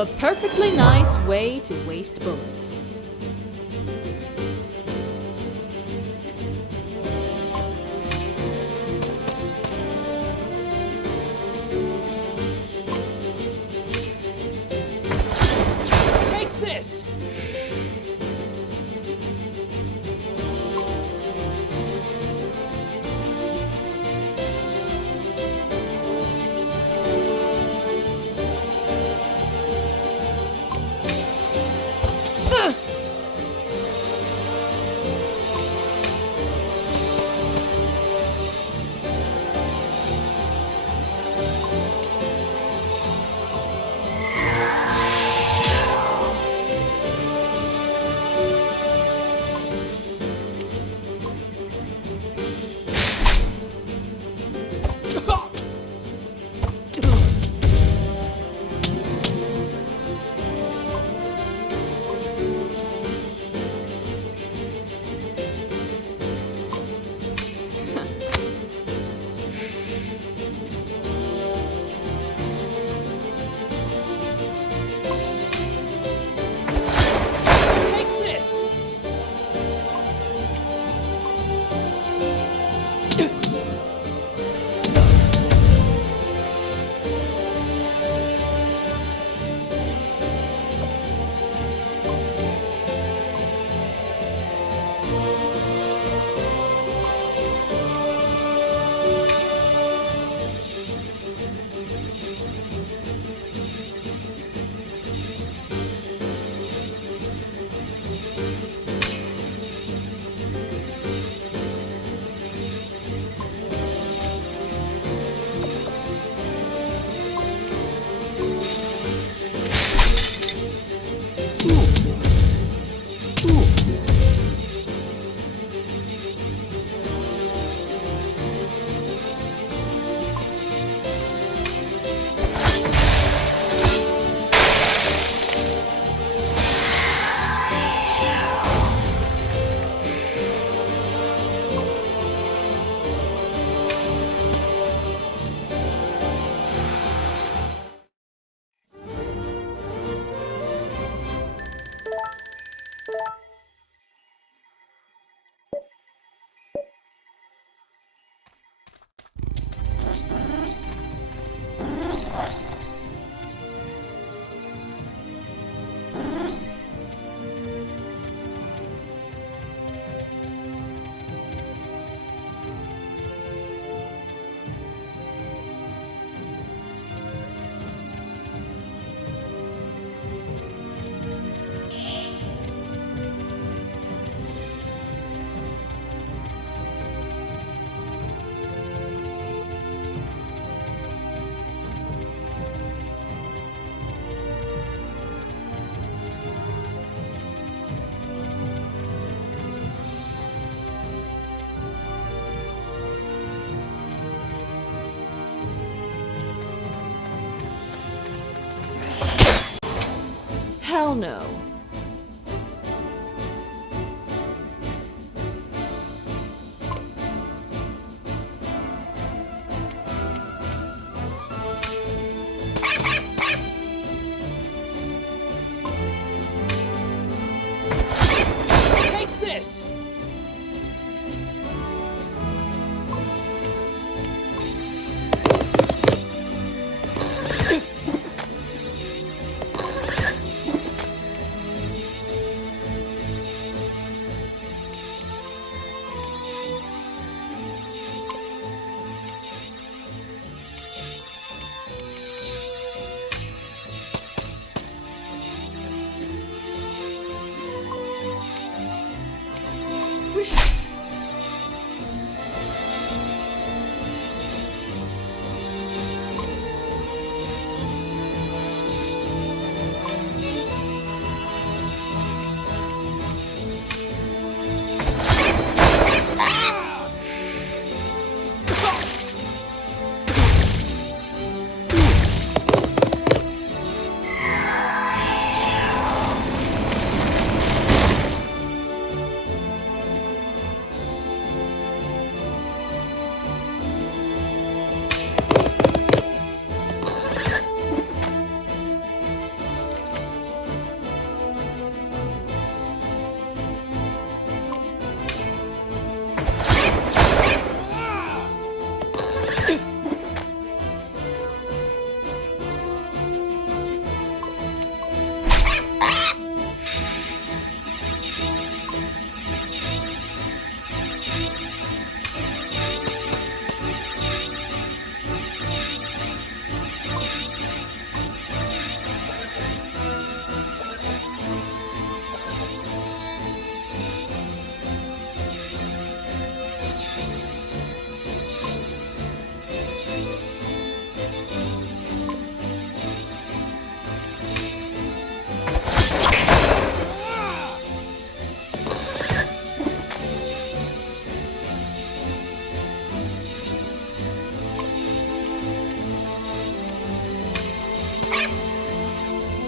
A perfectly nice way to waste bullets. Hell no. Take this!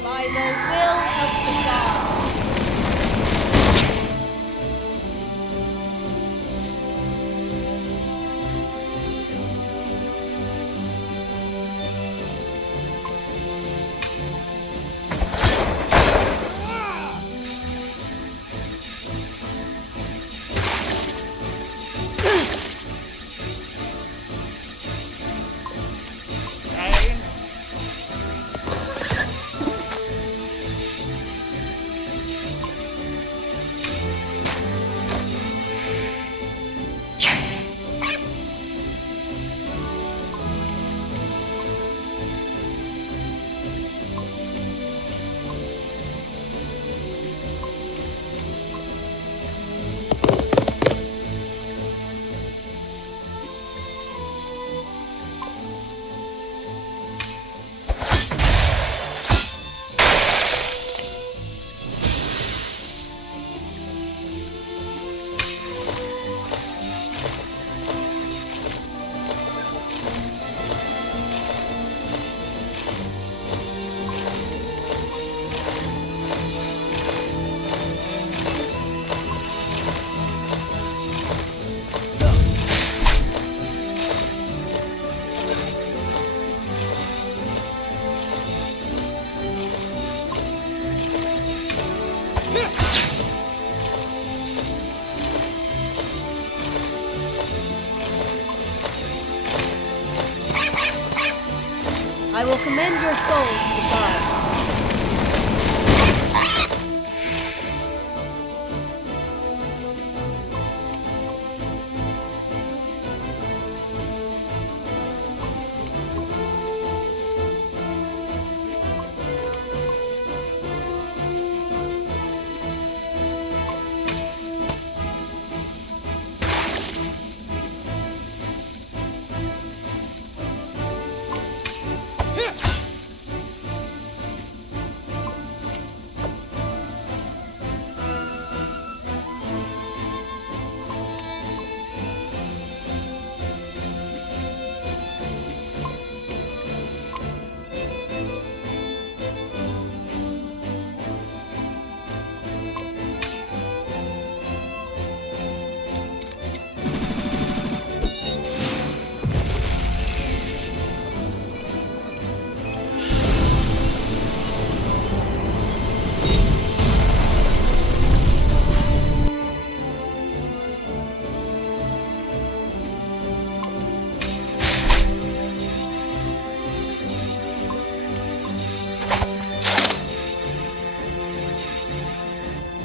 By the will of the gods. I will commend your soul to the gods.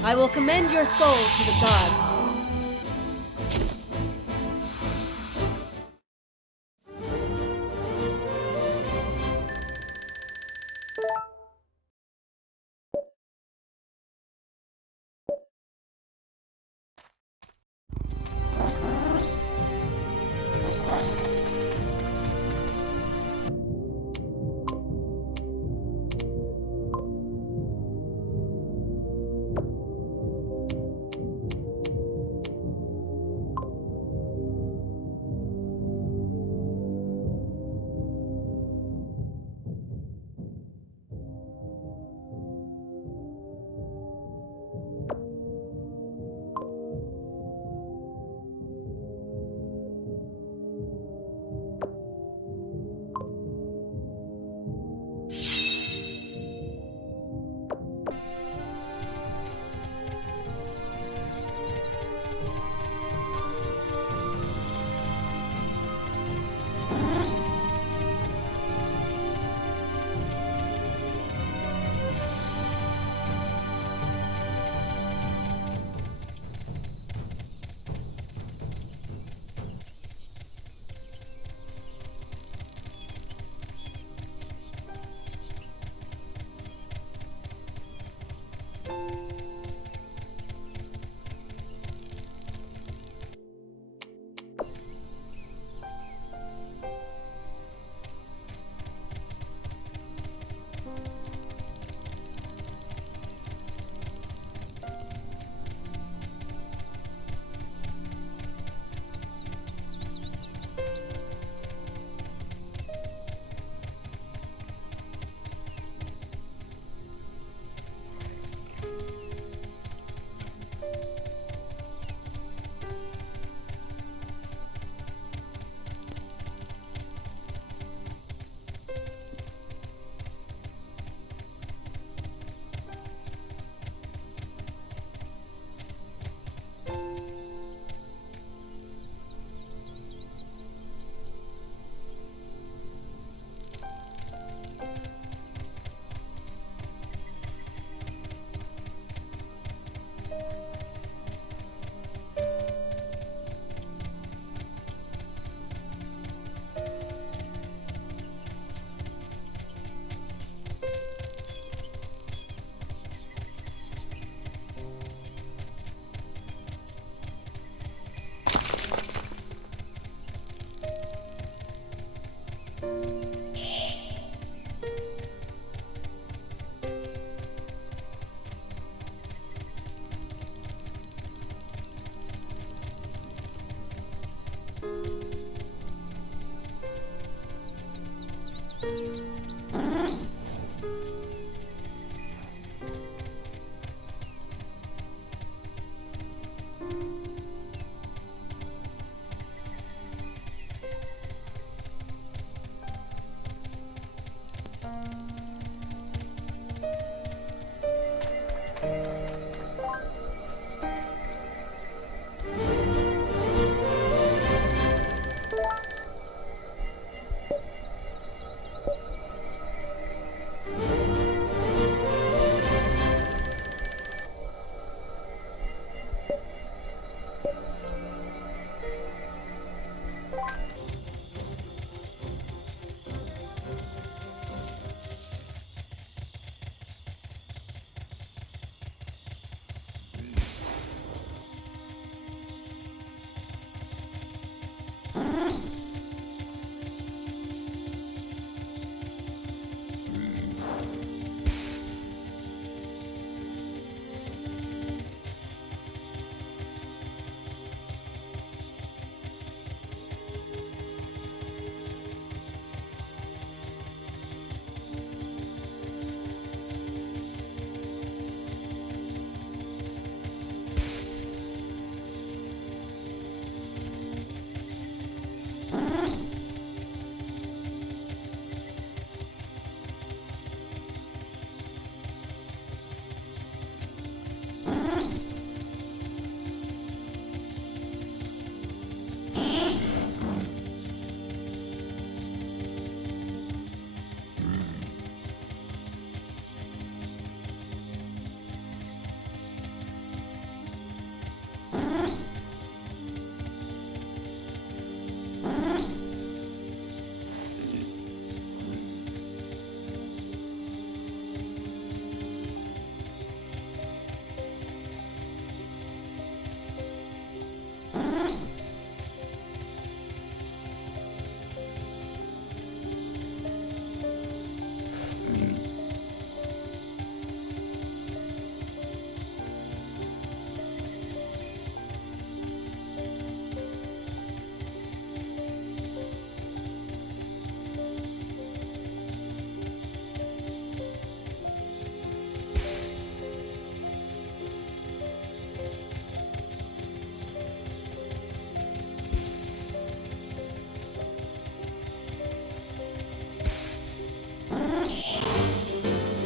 I will commend your soul to the gods.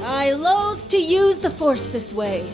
I loathe to use the Force this way.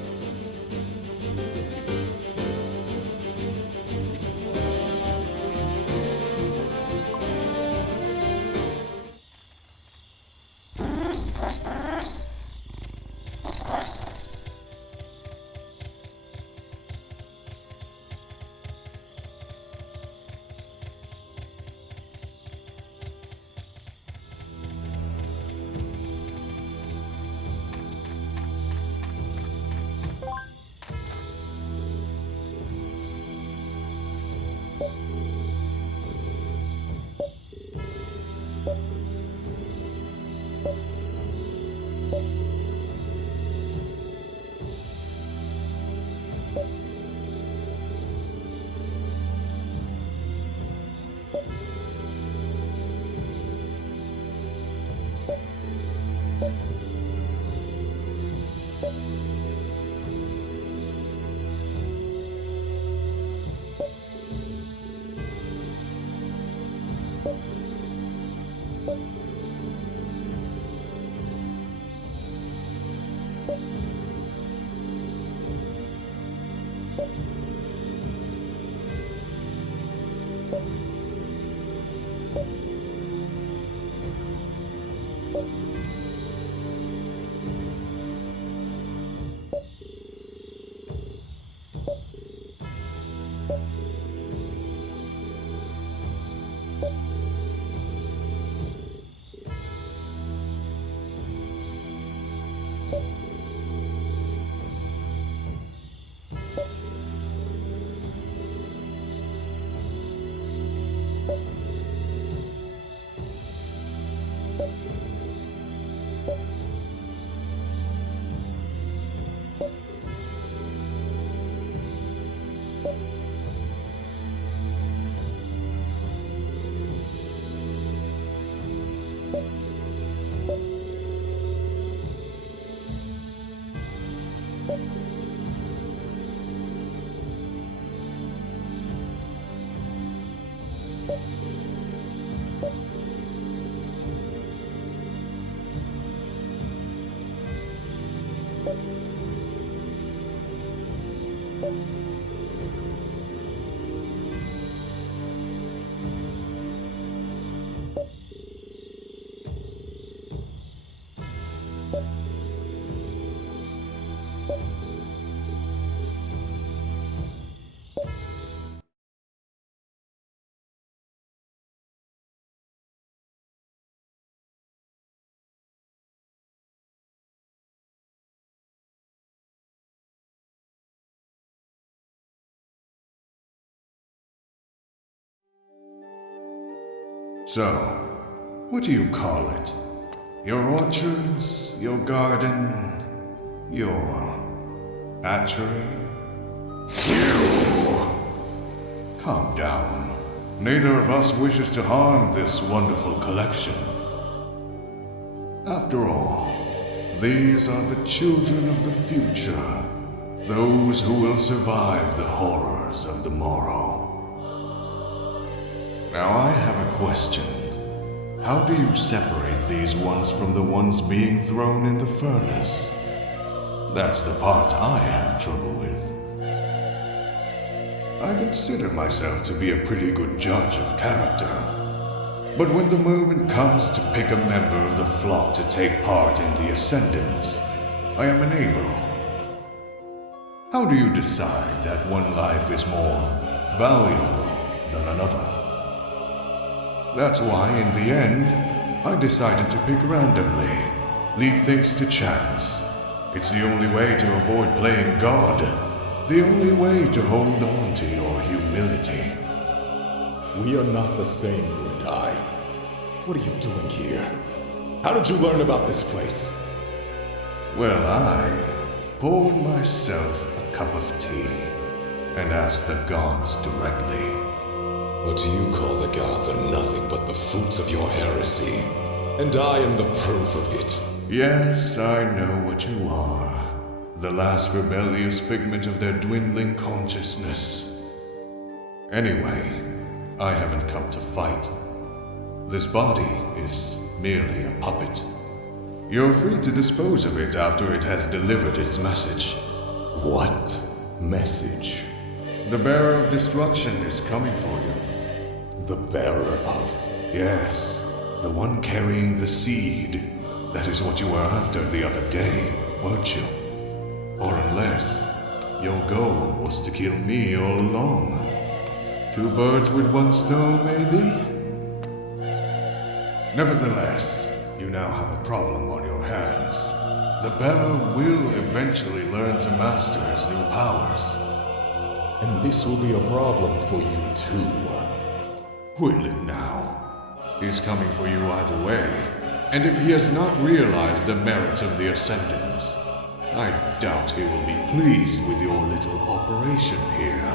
So, what do you call it? Your orchards, your garden, your hatchery? You! Calm down. Neither of us wishes to harm this wonderful collection. After all, these are the children of the future, those who will survive the horrors of the morrow. Now I have a question. How do you separate these ones from the ones being thrown in the furnace? That's the part I have trouble with. I consider myself to be a pretty good judge of character. But when the moment comes to pick a member of the flock to take part in the Ascendance, I am unable. How do you decide that one life is more valuable than another? That's why, in the end, I decided to pick randomly, leave things to chance. It's the only way to avoid playing God, the only way to hold on to your humility. We are not the same, you and I. What are you doing here? How did you learn about this place? Well, I poured myself a cup of tea and asked the gods directly. What you call the gods are nothing but the fruits of your heresy, and I am the proof of it. Yes, I know what you are. The last rebellious figment of their dwindling consciousness. Anyway, I haven't come to fight. This body is merely a puppet. You're free to dispose of it after it has delivered its message. What message? The bearer of destruction is coming for you. The bearer of... Yes, the one carrying the seed. That is what you were after the other day, weren't you? Or unless your goal was to kill me all along. 2 birds with 1 stone, maybe? Nevertheless, you now have a problem on your hands. The bearer will eventually learn to master his new powers. And this will be a problem for you too. Will it now? He's coming for you either way. And if he has not realized the merits of the Ascendance, I doubt he will be pleased with your little operation here.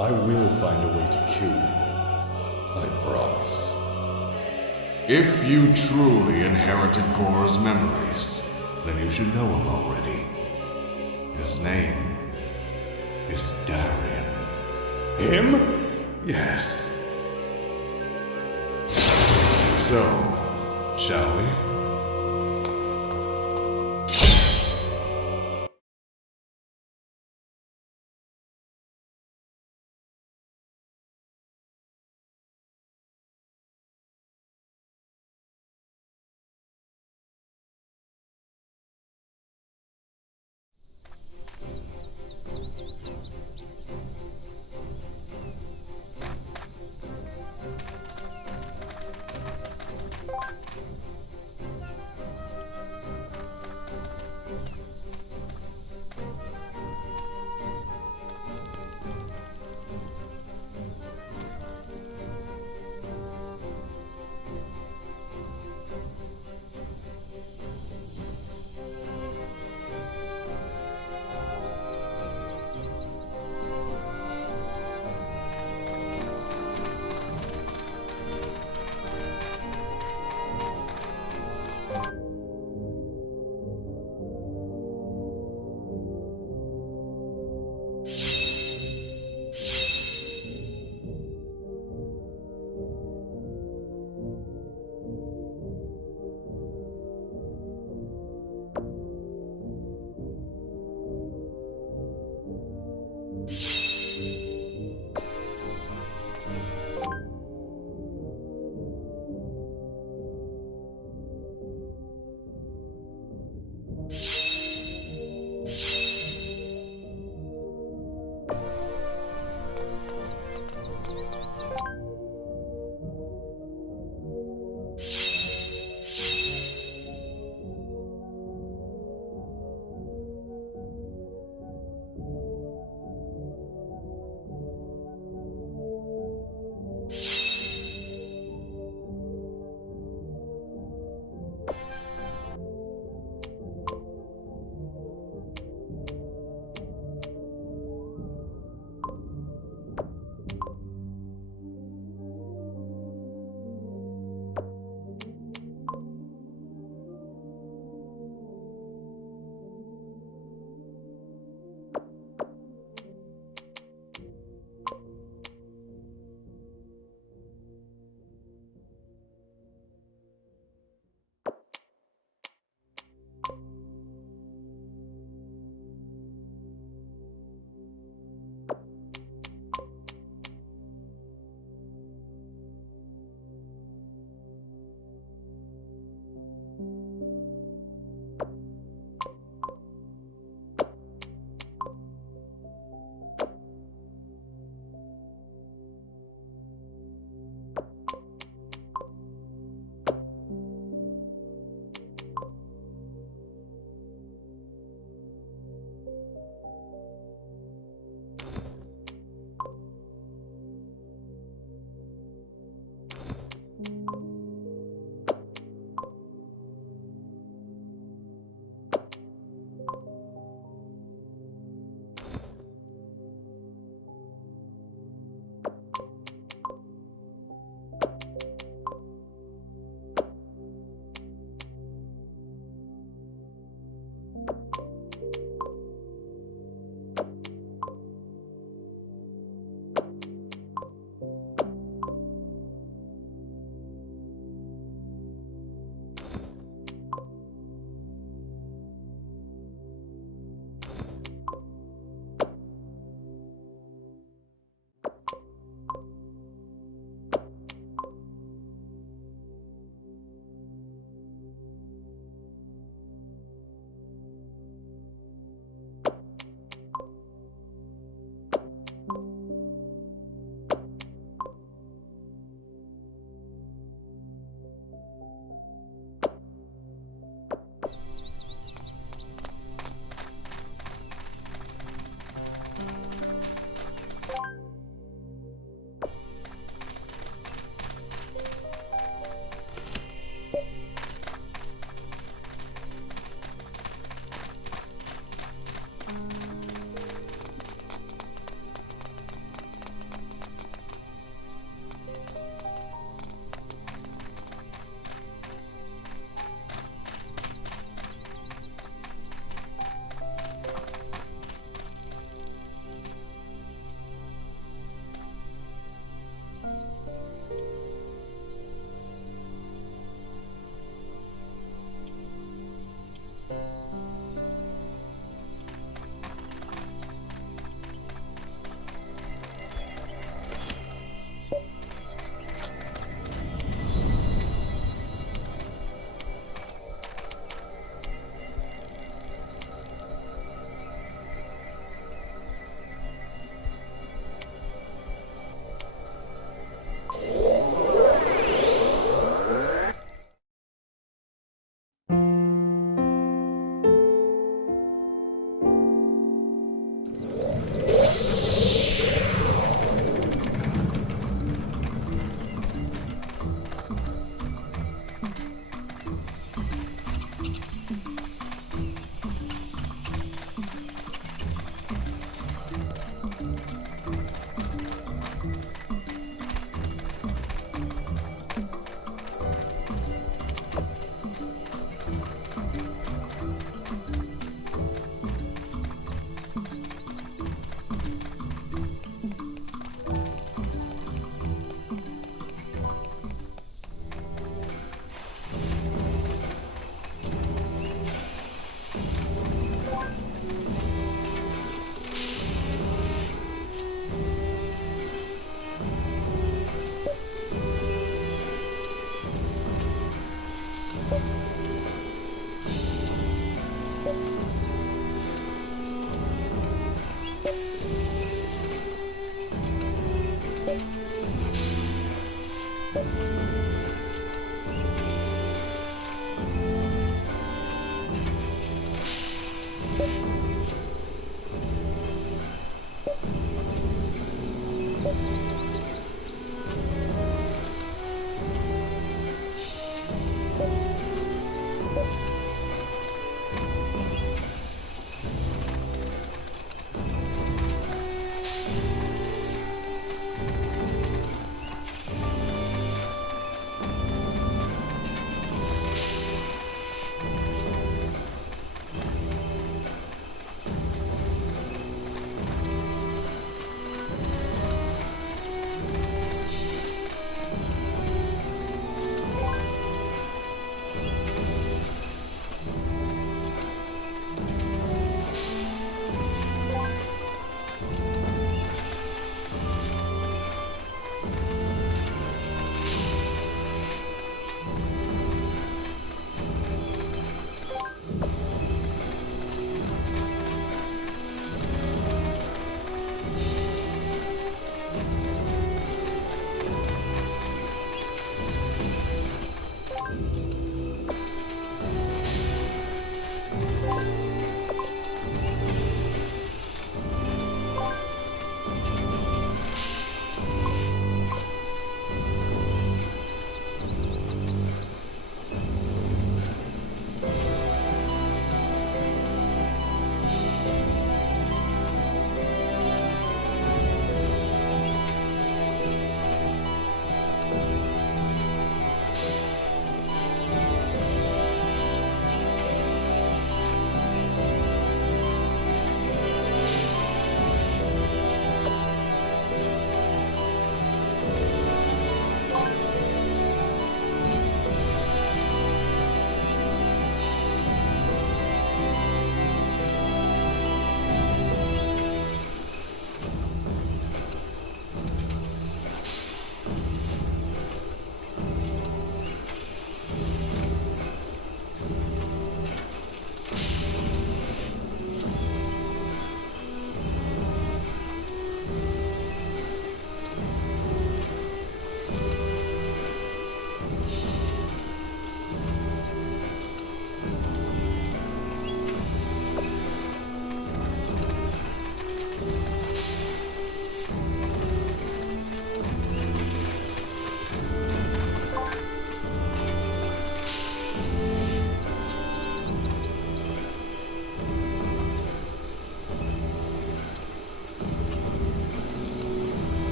I will find a way to kill you. I promise. If you truly inherited Gore's memories, then you should know him already. His name is Darian. Him? Yes. So, shall we?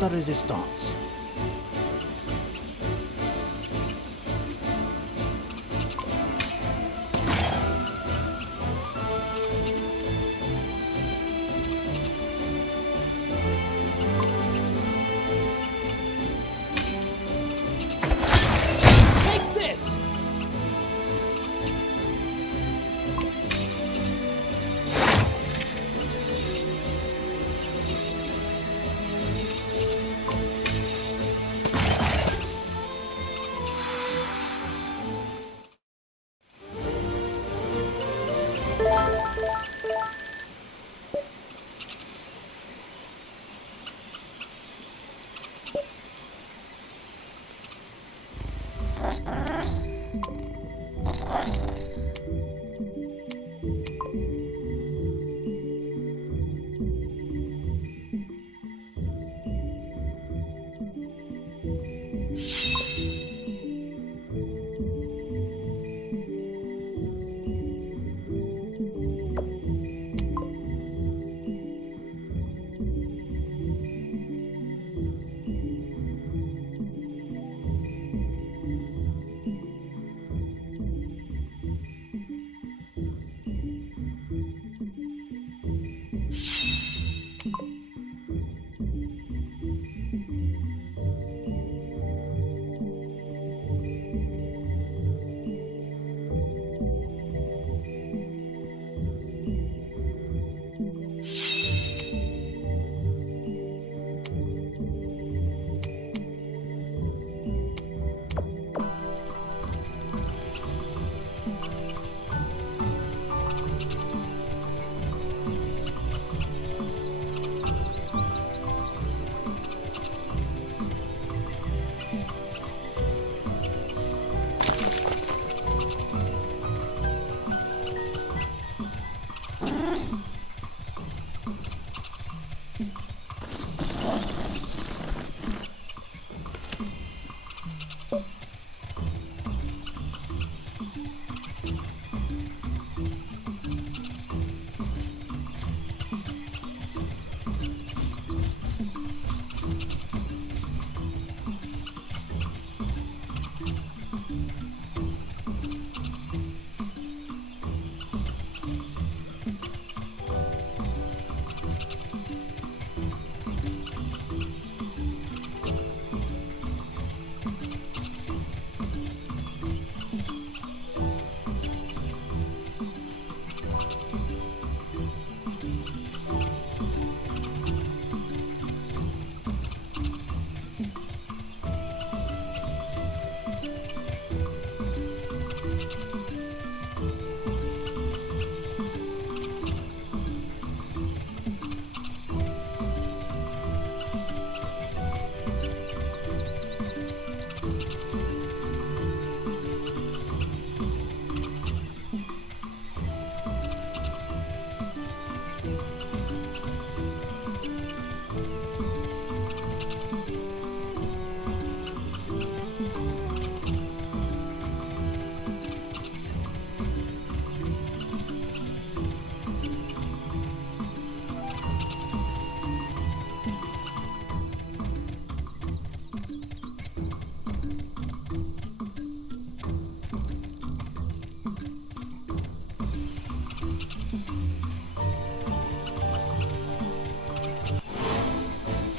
la résistance. Take this!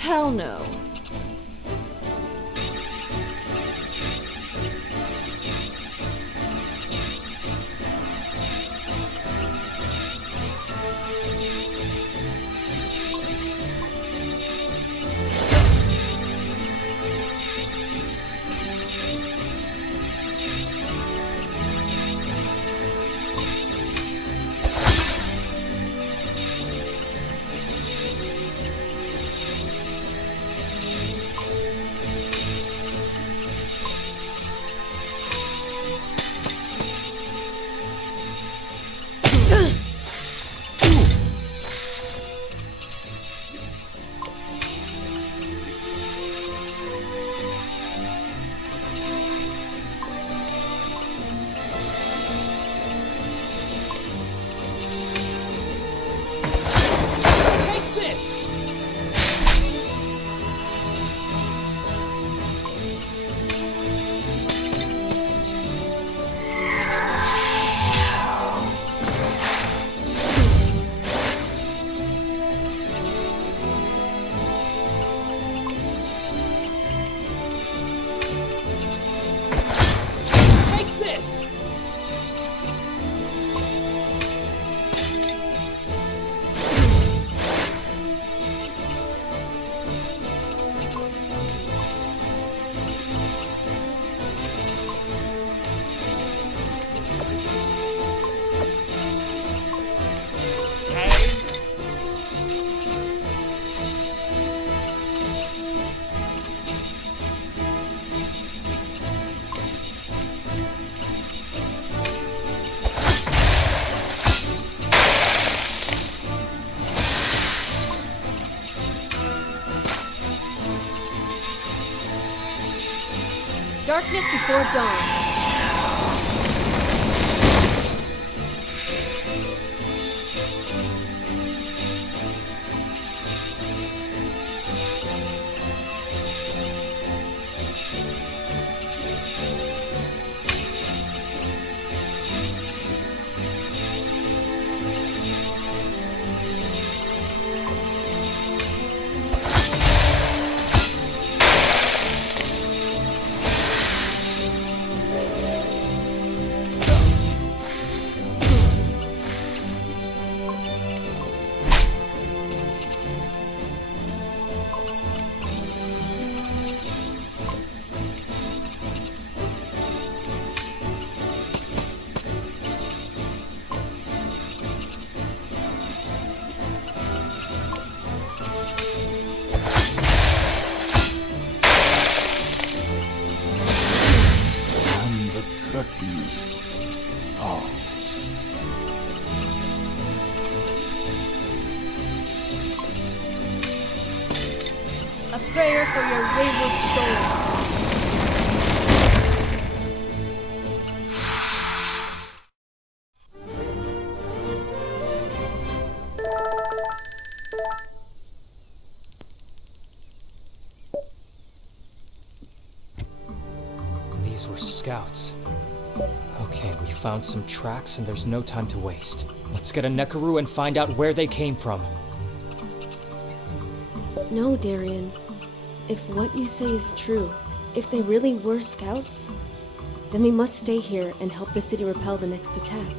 Hell no. this! Darkness before dawn. And the curtain falls. A prayer for your wayward soul. These were scouts. Okay, we found some tracks and there's no time to waste. Let's get a Nekaru and find out where they came from. No, Darian. If what you say is true, if they really were scouts, then we must stay here and help the city repel the next attack.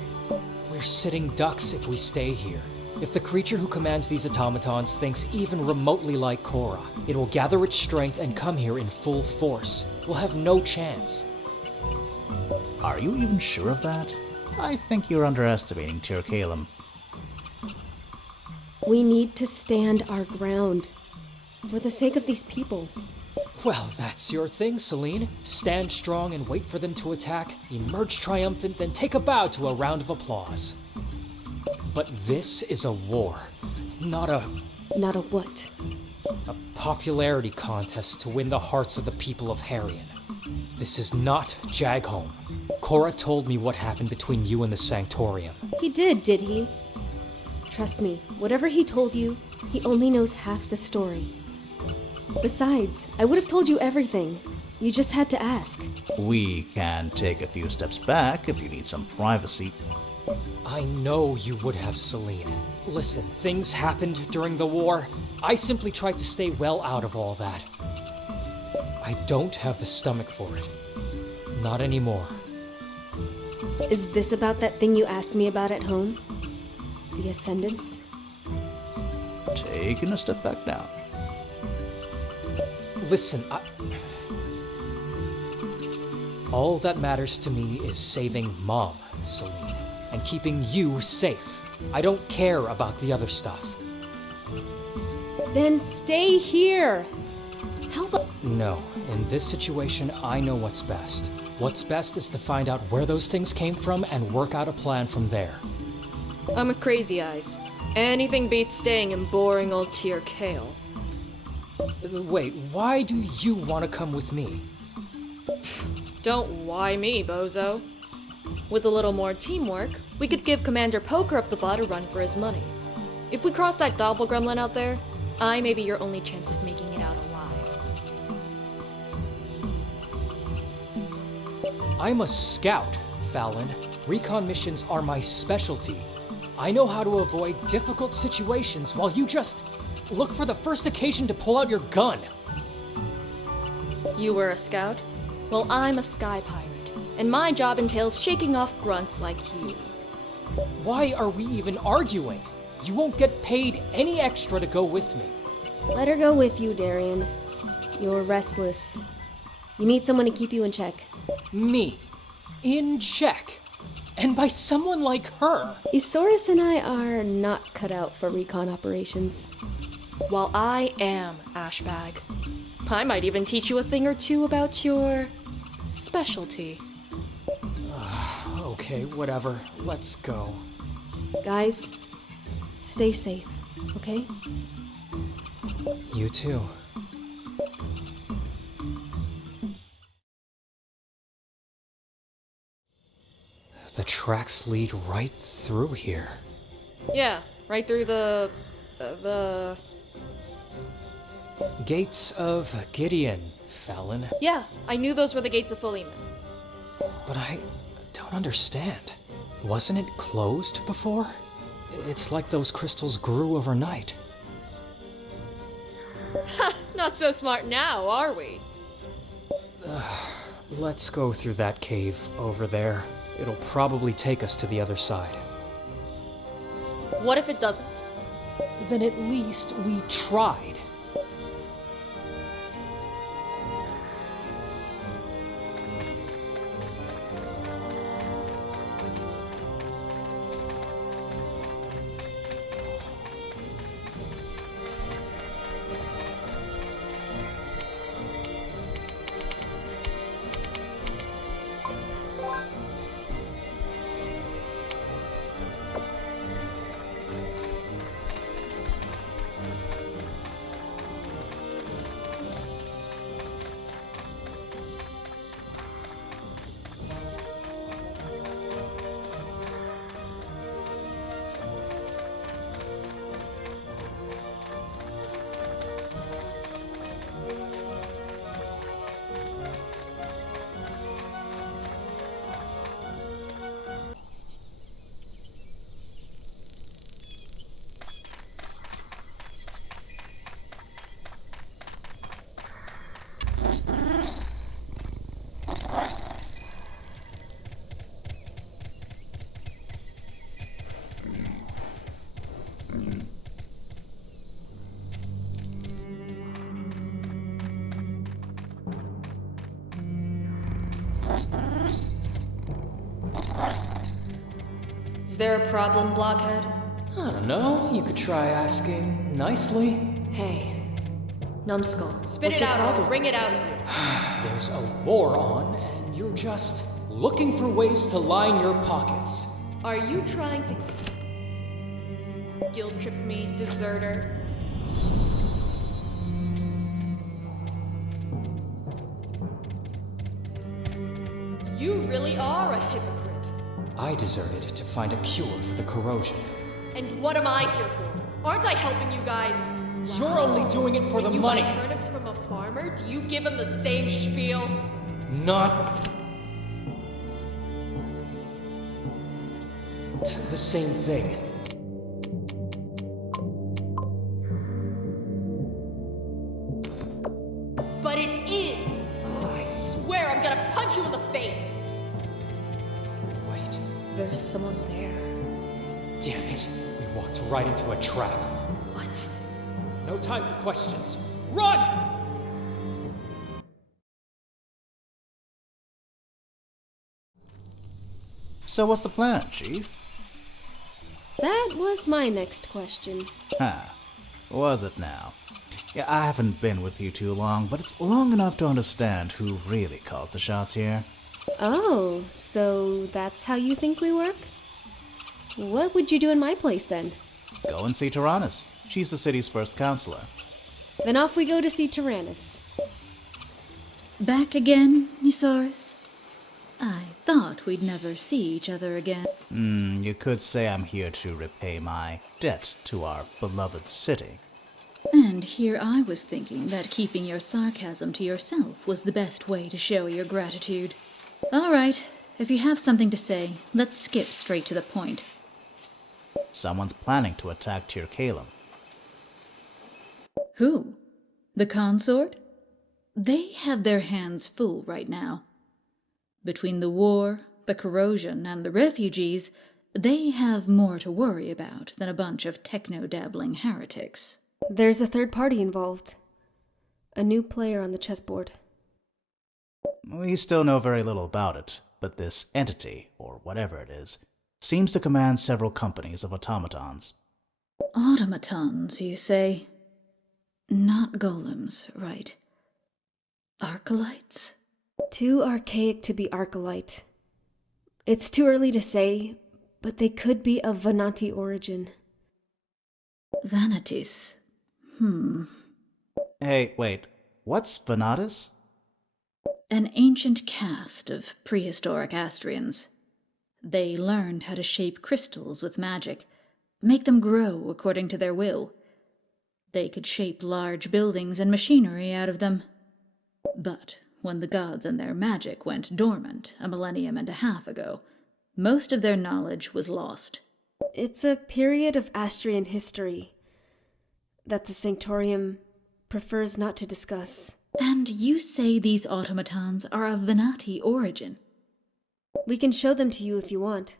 We're sitting ducks if we stay here. If the creature who commands these automatons thinks even remotely like Korra, it will gather its strength and come here in full force. We'll have no chance. Are you even sure of that? I think you're underestimating Tyr Kalem. We need to stand our ground. For the sake of these people. Well, that's your thing, Celine. Stand strong and wait for them to attack, emerge triumphant, then take a bow to a round of applause. But this is a war, not a what? popularity contest to win the hearts of the people of Harrion. This is not Jaghome. Korra told me what happened between you and the Sanctorium. He did he? Trust me, whatever he told you, he only knows half the story. Besides, I would have told you everything. You just had to ask. We can take a few steps back if you need some privacy. I know you would have, Celine. Listen, things happened during the war. I simply tried to stay well out of all that. I don't have the stomach for it. Not anymore. Is this about that thing you asked me about at home? The Ascendants? Taking a step back now. Listen, all that matters to me is saving Mom, Celine, and keeping you safe. I don't care about the other stuff. Then stay here! Help. No, in this situation, I know what's best. What's best is to find out where those things came from and work out a plan from there. I'm with Crazy Eyes. Anything beats staying in boring old Tyr Kale. Wait, why do you want to come with me? Don't why me, bozo. With a little more teamwork, we could give Commander Poker up the butt a run for his money. If we cross that doppelgremlin out there, I may be your only chance of making it out alive. I'm a scout, Fallon. Recon missions are my specialty. I know how to avoid difficult situations while you just look for the first occasion to pull out your gun. You were a scout? Well, I'm a sky pirate. And my job entails shaking off grunts like you. Why are we even arguing? You won't get paid any extra to go with me. Let her go with you, Darian. You're restless. You need someone to keep you in check. Me. In check. And by someone like her. Isaurus and I are not cut out for recon operations. While I am Ashbag. I might even teach you a thing or two about your specialty. Okay, whatever. Let's go. Guys, stay safe, okay? You too. The tracks lead right through here. Yeah, right through the Gates of Gideon, Fallon. Yeah, I knew those were the gates of Philemon. But I don't understand. Wasn't it closed before? It's like those crystals grew overnight. Ha! Not so smart now, are we? Let's go through that cave over there. It'll probably take us to the other side. What if it doesn't? Then at least we tried. Is there a problem, Blockhead? I don't know. You could try asking nicely. Hey, Numbskull, spit What's it your out problem? or bring it out of here. There's a war on, and you're just looking for ways to line your pockets. Are you trying to guilt trip me, deserter? You really are a hypocrite. I deserted to find a cure for the corrosion. And what am I here for? Aren't I helping you guys? You're only doing it for the You money. buy turnips from a farmer? Do you give him the same spiel? Not the same thing. But it is! Oh, I swear I'm gonna punch you in the face! Wait, There's someone there. damn it. We walked right into a trap. What? No time for questions. Run! So what's the plan, Chief? That was my next question. Huh. Was it now? Yeah, I haven't been with you too long, but it's long enough to understand who really calls the shots here. Oh, so that's how you think we work? What would you do in my place then? Go and see Tyrannus. She's the city's first counselor. Then off we go to see Tyrannus. Back again, Isaurus? I thought we'd never see each other again. You could say I'm here to repay my debt to our beloved city. And here I was thinking that keeping your sarcasm to yourself was the best way to show your gratitude. All right, if you have something to say, let's skip straight to the point. Someone's planning to attack Tir Calum. Who? The consort? They have their hands full right now. Between the war, the corrosion, and the refugees, they have more to worry about than a bunch of techno-dabbling heretics. There's a third party involved. A new player on the chessboard. We still know very little about it, but this entity, or whatever it is, seems to command several companies of automatons. Automatons, you say? Not golems, right? Arcalites? Too archaic to be Arcalite. It's too early to say, but they could be of Venati origin. Vanities. Hey, wait, what's Venatus? An ancient caste of prehistoric Astrians. They learned how to shape crystals with magic, make them grow according to their will. They could shape large buildings and machinery out of them. But when the gods and their magic went dormant a millennium and a half ago, most of their knowledge was lost. It's a period of Astrian history that the Sanctorium prefers not to discuss. And you say these automatons are of Venati origin? We can show them to you if you want.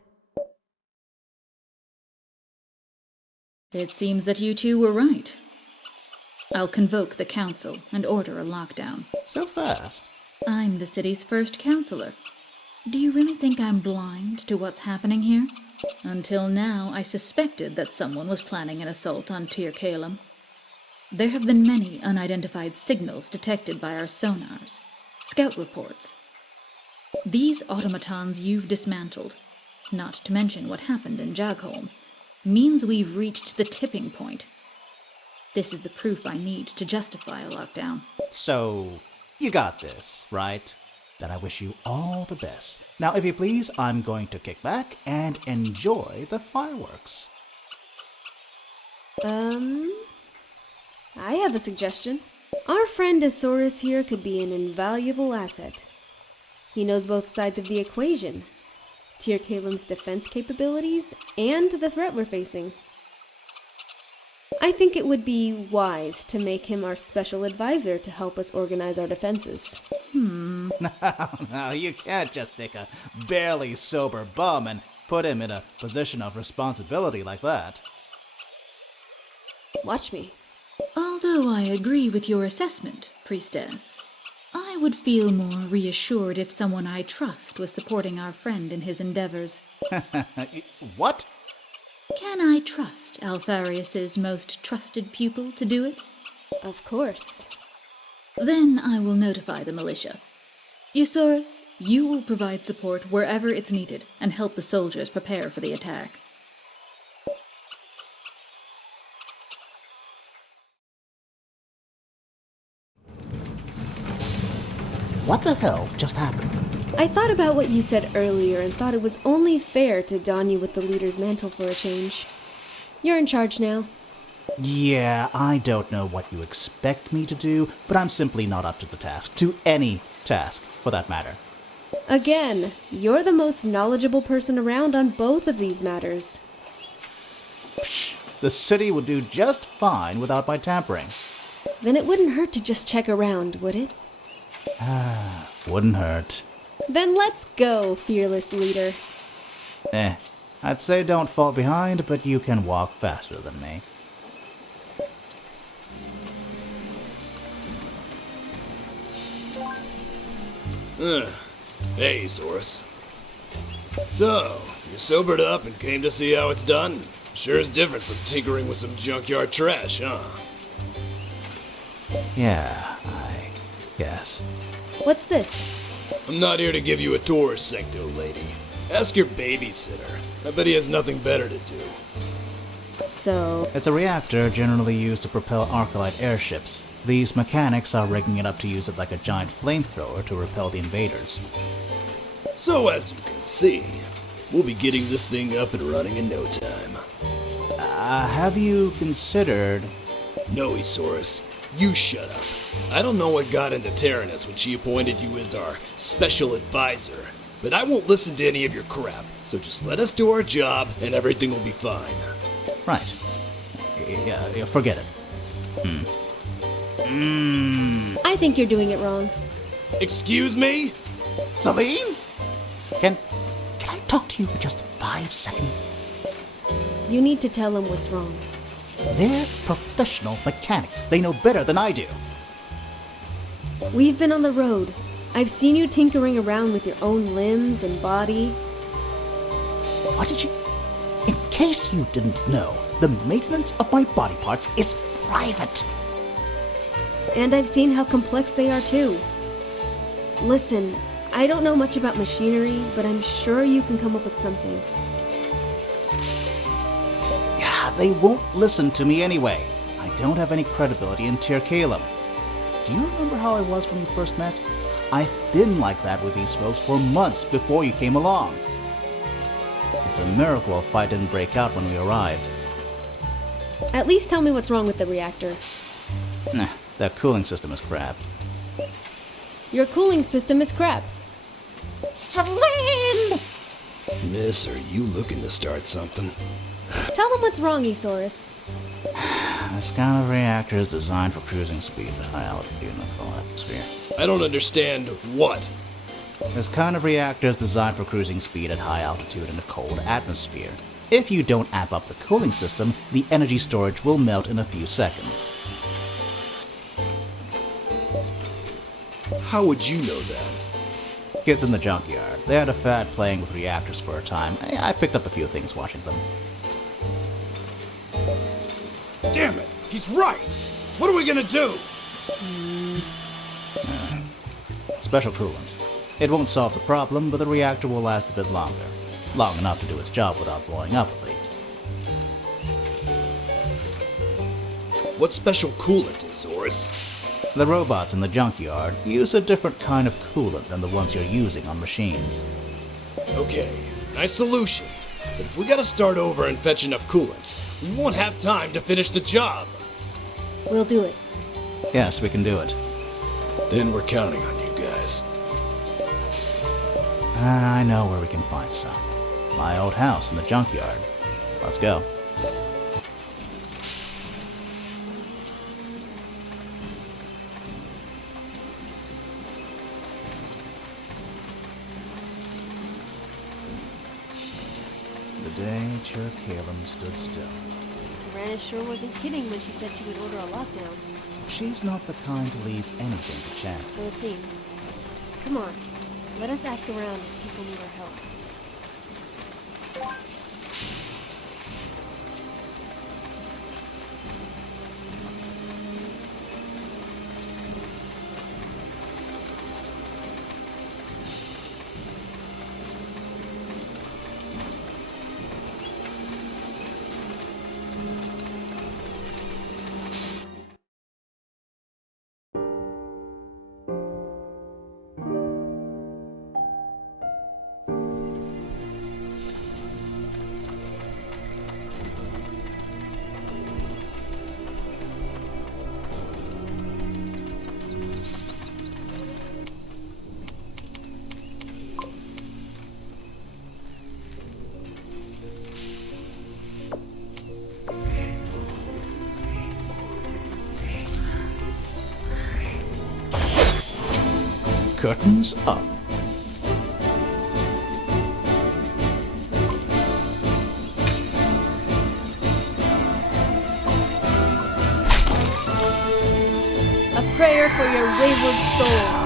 It seems that you two were right. I'll convoke the council and order a lockdown. So fast. I'm the city's first councillor. Do you really think I'm blind to what's happening here? Until now, I suspected that someone was planning an assault on Tir Kalem. There have been many unidentified signals detected by our sonars, scout reports. These automatons you've dismantled, not to mention what happened in Jagholm, means we've reached the tipping point. This is the proof I need to justify a lockdown. So, you got this, right? Then I wish you all the best. Now, if you please, I'm going to kick back and enjoy the fireworks. I have a suggestion. Our friend Asaurus here could be an invaluable asset. He knows both sides of the equation. Tir Kalem's defense capabilities and the threat we're facing. I think it would be wise to make him our special advisor to help us organize our defenses. No, you can't just take a barely sober bum and put him in a position of responsibility like that. Watch me. Although I agree with your assessment, Priestess, I would feel more reassured if someone I trust was supporting our friend in his endeavors. What? Can I trust Alpharius's most trusted pupil to do it? Of course. Then I will notify the militia. Eusaurus, you will provide support wherever it's needed and help the soldiers prepare for the attack. What the hell just happened? I thought about what you said earlier and thought it was only fair to don you with the leader's mantle for a change. You're in charge now. Yeah, I don't know what you expect me to do, but I'm simply not up to the task. To any task, for that matter. Again, you're the most knowledgeable person around on both of these matters. The city would do just fine without my tampering. Then it wouldn't hurt to just check around, would it? Wouldn't hurt. Then let's go, fearless leader. I'd say don't fall behind, but you can walk faster than me. Hey, Saurus. So, you sobered up and came to see how it's done? Sure is different from tinkering with some junkyard trash, huh? Yeah, I guess. What's this? I'm not here to give you a tour, Sancto lady. Ask your babysitter. I bet he has nothing better to do. So, It's a reactor generally used to propel Arcalite airships. These mechanics are rigging it up to use it like a giant flamethrower to repel the invaders. So as you can see, we'll be getting this thing up and running in no time. Have you considered... No, Esaurus, you shut up. I don't know what got into Taranis when she appointed you as our special advisor, but I won't listen to any of your crap, so just let us do our job and everything will be fine. Right. Yeah, forget it. I think you're doing it wrong. Excuse me? Celine? Can I talk to you for just 5 seconds? You need to tell him what's wrong. They're professional mechanics. They know better than I do. We've been on the road. I've seen you tinkering around with your own limbs and body. What did you... In case you didn't know, the maintenance of my body parts is private. And I've seen how complex they are too. Listen, I don't know much about machinery, but I'm sure you can come up with something. Yeah, they won't listen to me anyway. I don't have any credibility in Tir Kalem. Do you remember how I was when we first met? I've been like that with these folks for months before you came along. It's a miracle if I didn't break out when we arrived. At least tell me what's wrong with the reactor. Nah, that cooling system is crap. Your cooling system is crap. Celine! Miss, are you looking to start something? Tell them what's wrong, Esaurus. This kind of reactor is designed for cruising speed at high altitude in the cold atmosphere. I don't understand what. This kind of reactor is designed for cruising speed at high altitude in a cold atmosphere. If you don't amp up the cooling system, the energy storage will melt in a few seconds. How would you know that? Kids in the junkyard. They had a fad playing with reactors for a time. I picked up a few things watching them. Damn it! He's right! What are we gonna do? Special coolant. It won't solve the problem, but the reactor will last a bit longer. Long enough to do its job without blowing up, at least. What special coolant is, Zorus? The robots in the junkyard use a different kind of coolant than the ones you're using on machines. Okay, nice solution. But if we gotta start over and fetch enough coolant, we won't have time to finish the job. We'll do it. Yes, we can do it. Then we're counting on you guys. I know where we can find some. My old house in the junkyard. Let's go. The day Tir Kalem stood still. Tyrannus sure wasn't kidding when she said she would order a lockdown. She's not the kind to leave anything to chance. So it seems. Come on, let us ask around if people need our help. Curtains up. A prayer for your wayward soul.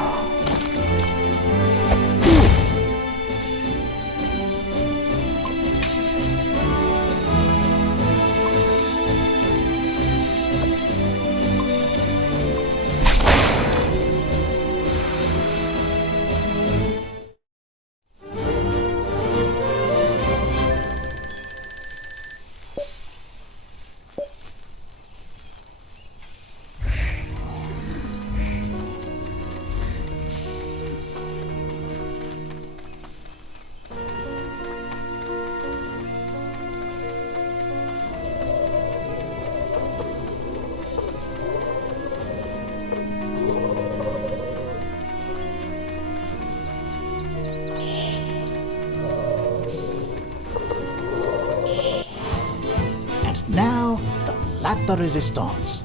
Now, the Latte Resistance.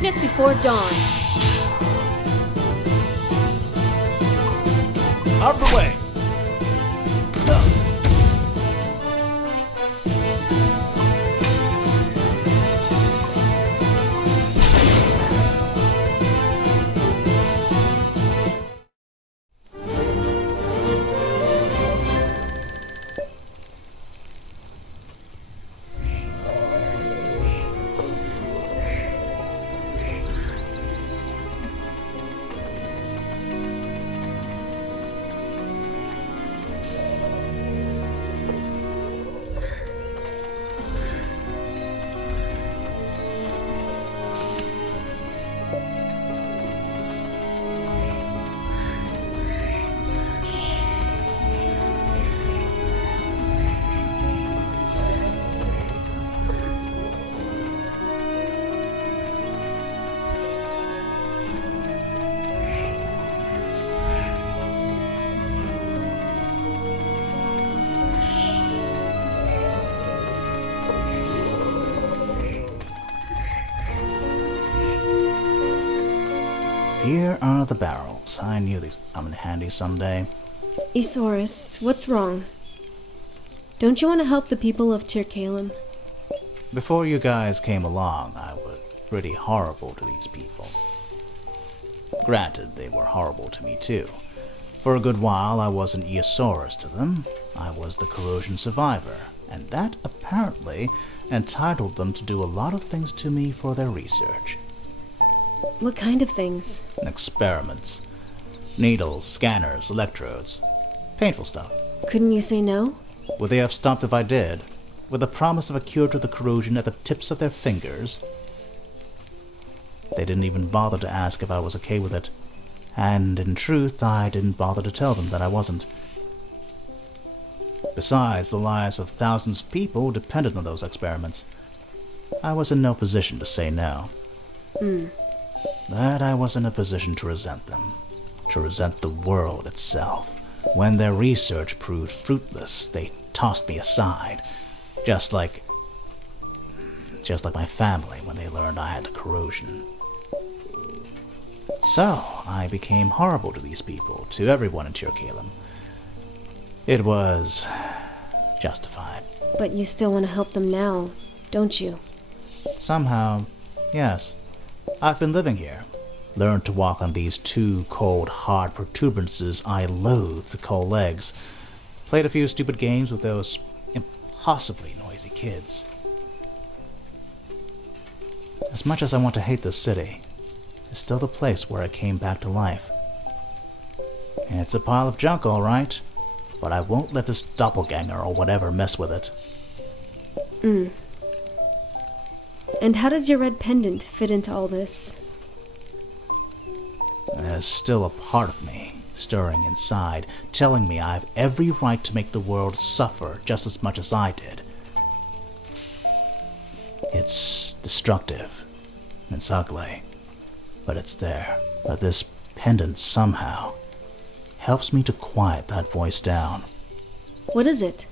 darkness before dawn. Out of the way! Here are the barrels. I knew these would come in handy someday. Isaurus, what's wrong? Don't you want to help the people of Tirkalem? Before you guys came along, I was pretty horrible to these people. Granted, they were horrible to me too. For a good while, I wasn't Eosaurus to them. I was the corrosion survivor, and that apparently entitled them to do a lot of things to me for their research. What kind of things? Experiments. Needles, scanners, electrodes. Painful stuff. Couldn't you say no? Would they have stopped if I did? With the promise of a cure to the corrosion at the tips of their fingers? They didn't even bother to ask if I was okay with it. And in truth, I didn't bother to tell them that I wasn't. Besides, the lives of thousands of people depended on those experiments. I was in no position to say no. But I was in a position to resent them. To resent the world itself. When their research proved fruitless, they tossed me aside. Just like my family when they learned I had the corrosion. So, I became horrible to these people, to everyone in Tirkalem. It was justified. But you still want to help them now, don't you? Somehow, yes. I've been living here. Learned to walk on these two cold, hard protuberances I loathe to call legs. Played a few stupid games with those impossibly noisy kids. As much as I want to hate this city, it's still the place where I came back to life. And it's a pile of junk, all right, but I won't let this doppelganger or whatever mess with it. And how does your red pendant fit into all this? There's still a part of me stirring inside, telling me I have every right to make the world suffer just as much as I did. It's destructive. It's ugly. But it's there. But this pendant somehow helps me to quiet that voice down. What is it?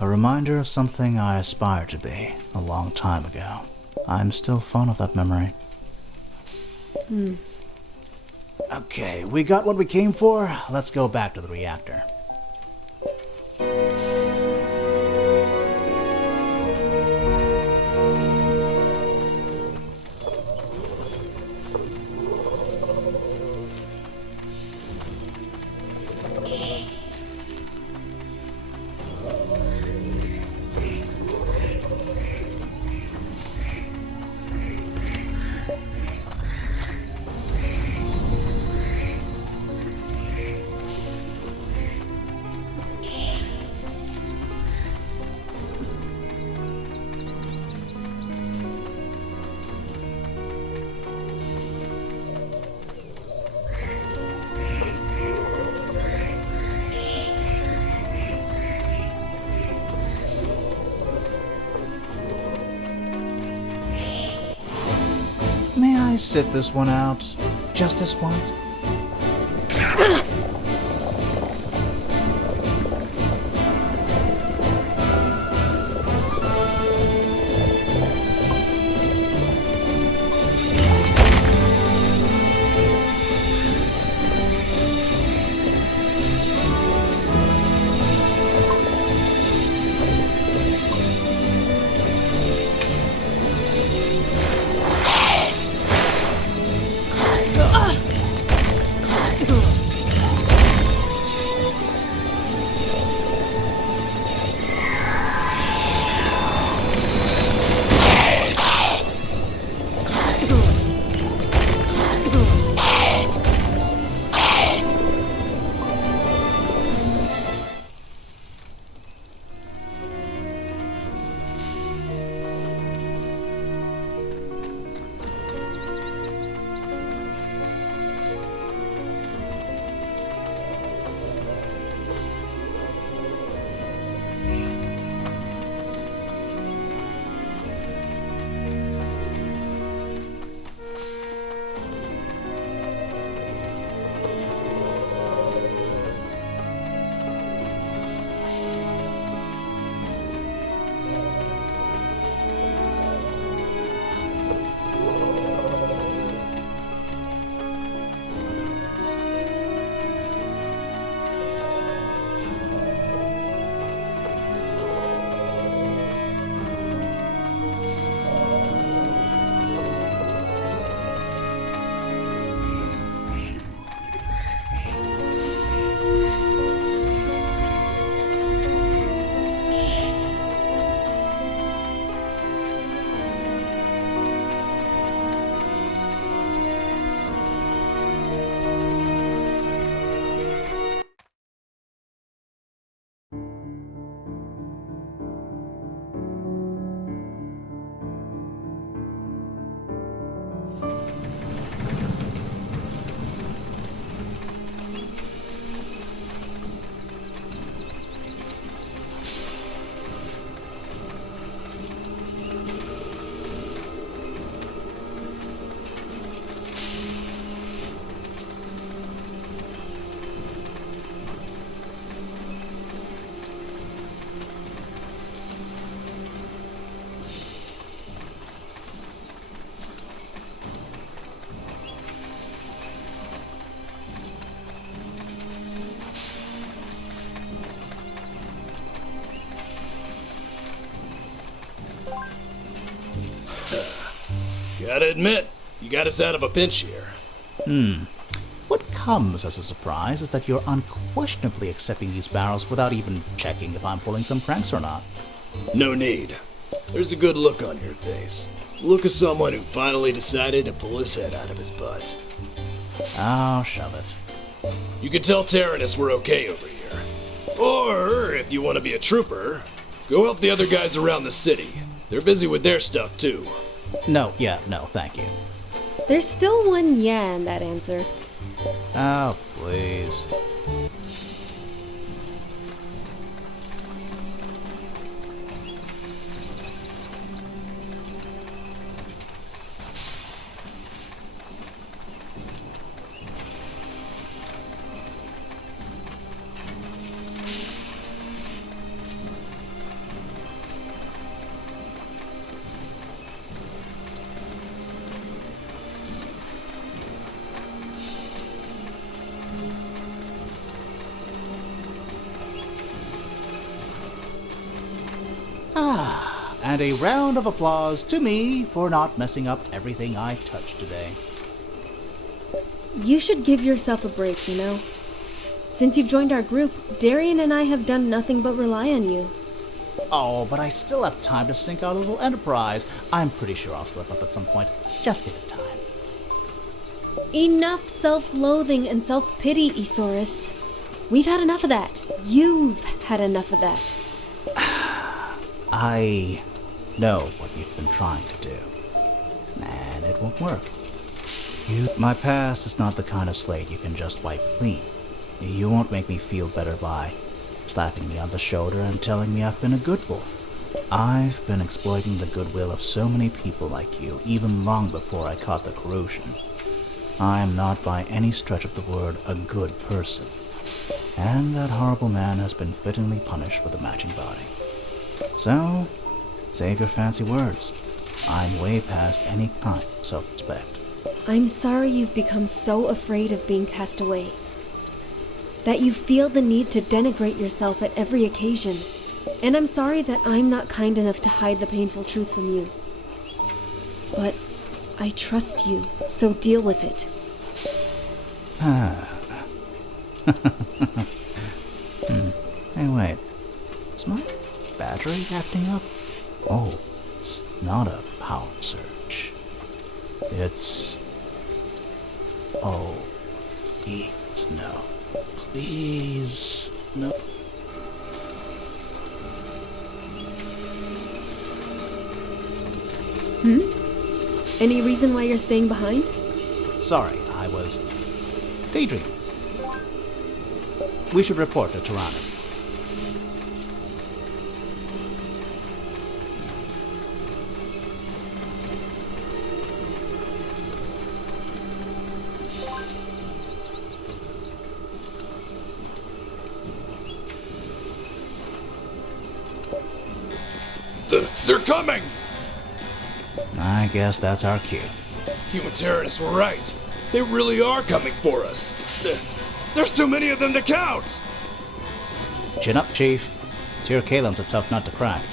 A reminder of something I aspired to be a long time ago. I'm still fond of that memory. Okay, we got what we came for. Let's go back to the reactor. May I sit this one out? Just this once? Gotta admit, you got us out of a pinch here. What comes as a surprise is that you're unquestionably accepting these barrels without even checking if I'm pulling some pranks or not. No need. There's a good look on your face. Look of someone who finally decided to pull his head out of his butt. Oh, shove it. You can tell Tyrannus we're okay over here. Or, if you want to be a trooper, go help the other guys around the city. They're busy with their stuff, too. No, thank you. There's still one yeah in that answer. Oh, please. And a round of applause to me for not messing up everything I touched today. You should give yourself a break, you know. Since you've joined our group, Darian and I have done nothing but rely on you. Oh, but I still have time to sink out a little enterprise. I'm pretty sure I'll slip up at some point. Just give it time. Enough self-loathing and self-pity, Isaurus. We've had enough of that. You've had enough of that. I know what you've been trying to do, and it won't work. My past is not the kind of slate you can just wipe clean. You won't make me feel better by slapping me on the shoulder and telling me I've been a good boy. I've been exploiting the goodwill of so many people like you, even long before I caught the corrosion. I am not by any stretch of the word a good person, and that horrible man has been fittingly punished with a matching body. So, save your fancy words. I'm way past any kind of self-respect. I'm sorry you've become so afraid of being cast away. That you feel the need to denigrate yourself at every occasion. And I'm sorry that I'm not kind enough to hide the painful truth from you. But I trust you, so deal with it. Hey, wait. Is my battery acting up? Oh, it's not a power surge. It's... Oh, please, no. Please, no. Any reason why you're staying behind? Sorry, I was daydreaming. We should report to Tyrannus. They're coming! I guess that's our cue. You and Tyrannus were right. They really are coming for us. There's too many of them to count! Chin up, Chief. Tyr Kalem's a tough nut to crack.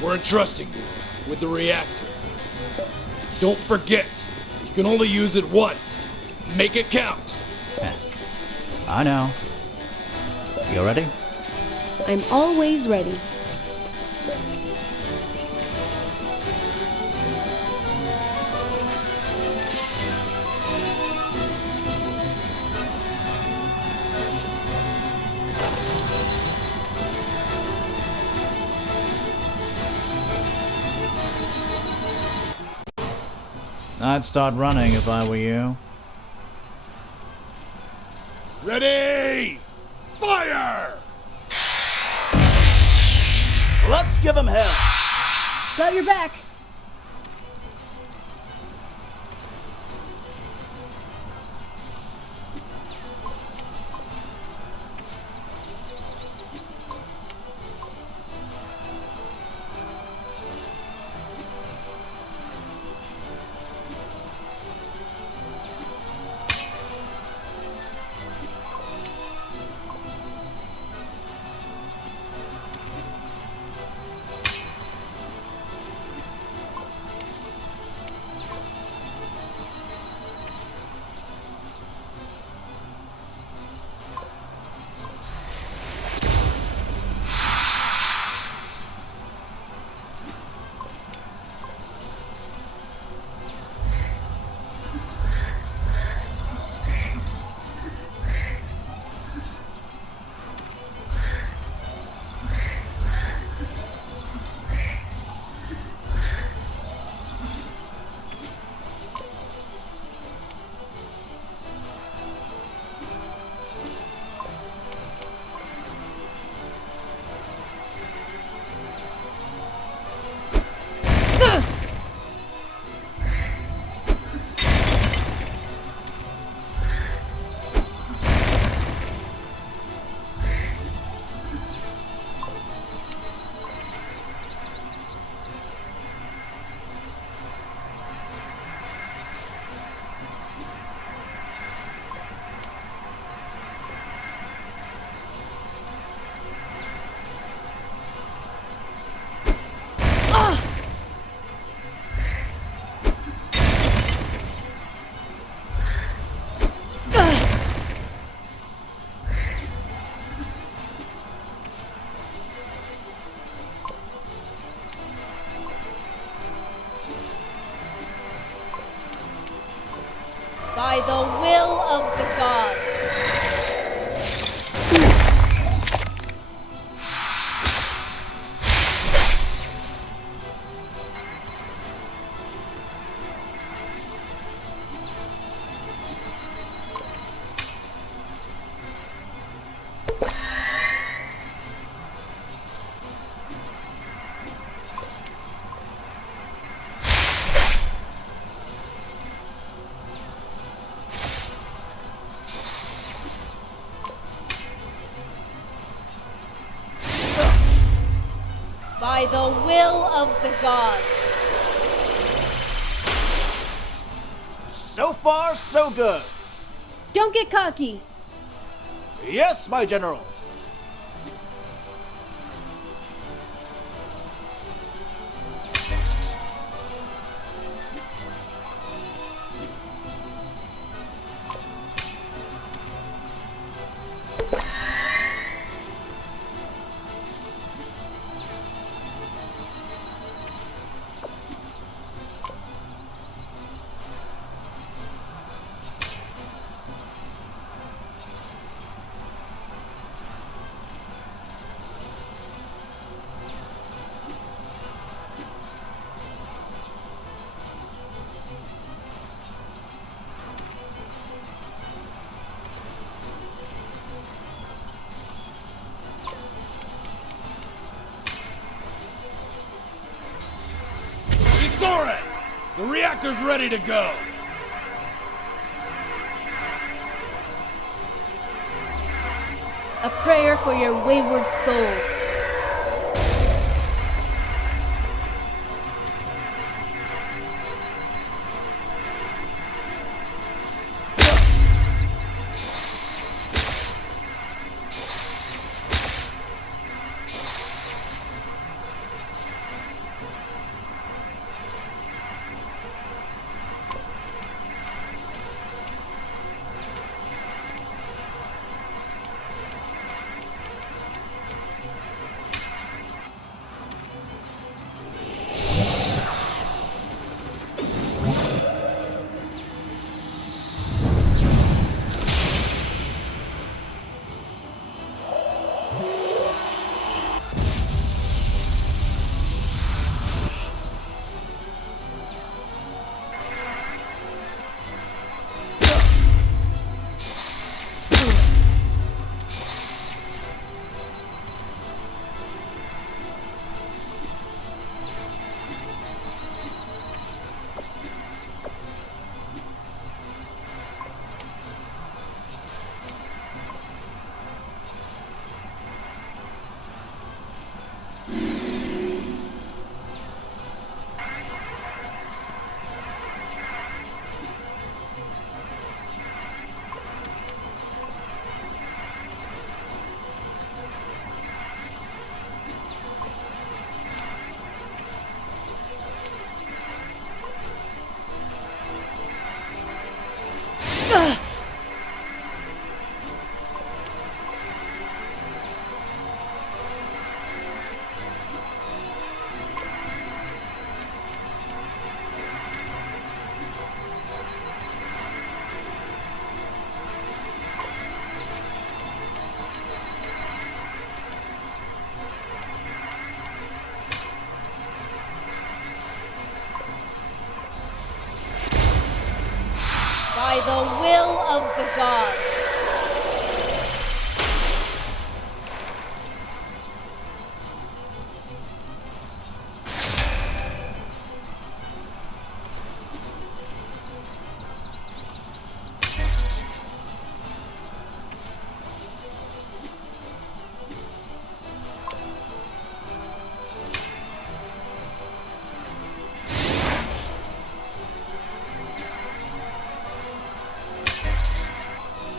We're entrusting you with the reactor. Don't forget, you can only use it once. Make it count. I know. You ready? I'm always ready. I'd start running if I were you. Ready! Fire! Let's give him hell. Got your back. By the will of the gods. By the will of the gods. So far, so good. Don't get cocky. Yes, my general. Isaurus! The reactor's ready to go! A prayer for your wayward soul. By the will of the gods.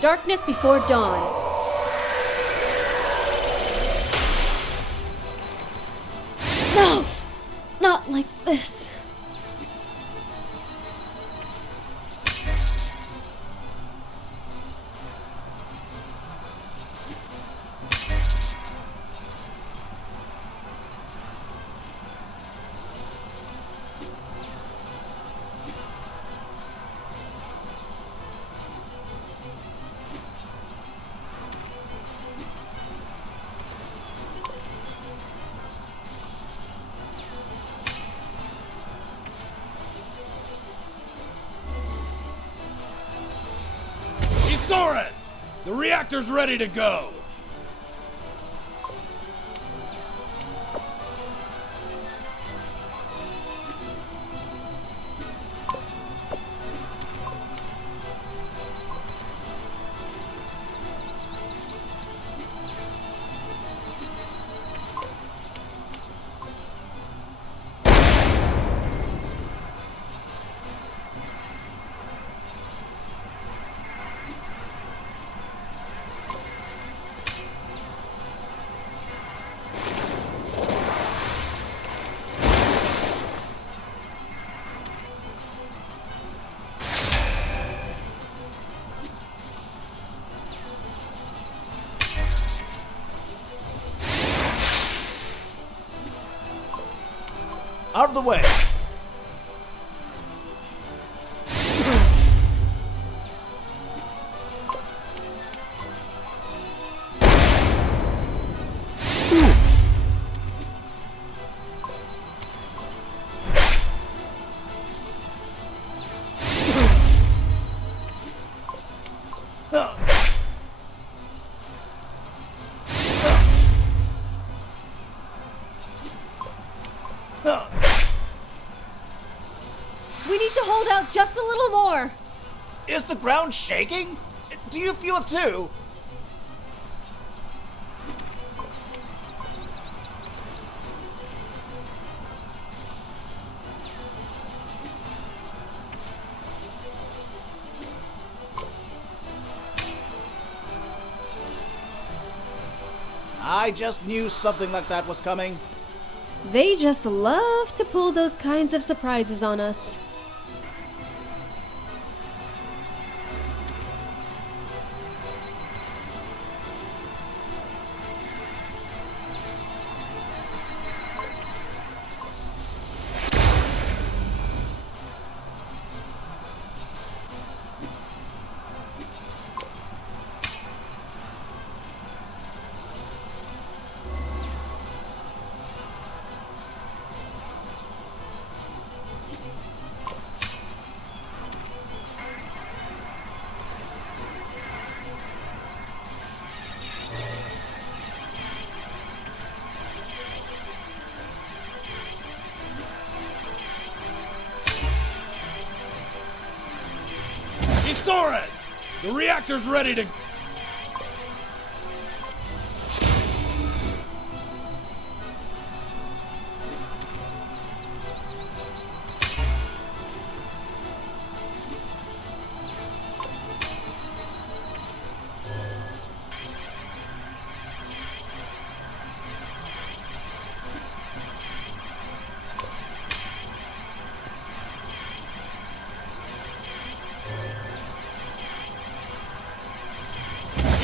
Darkness before dawn. No! Not like this. Isaurus! The reactor's ready to go! Out of the way. We need to hold out just a little more. Is the ground shaking? Do you feel it too? I just knew something like that was coming. They just love to pull those kinds of surprises on us. Isaurus! The reactor's ready to...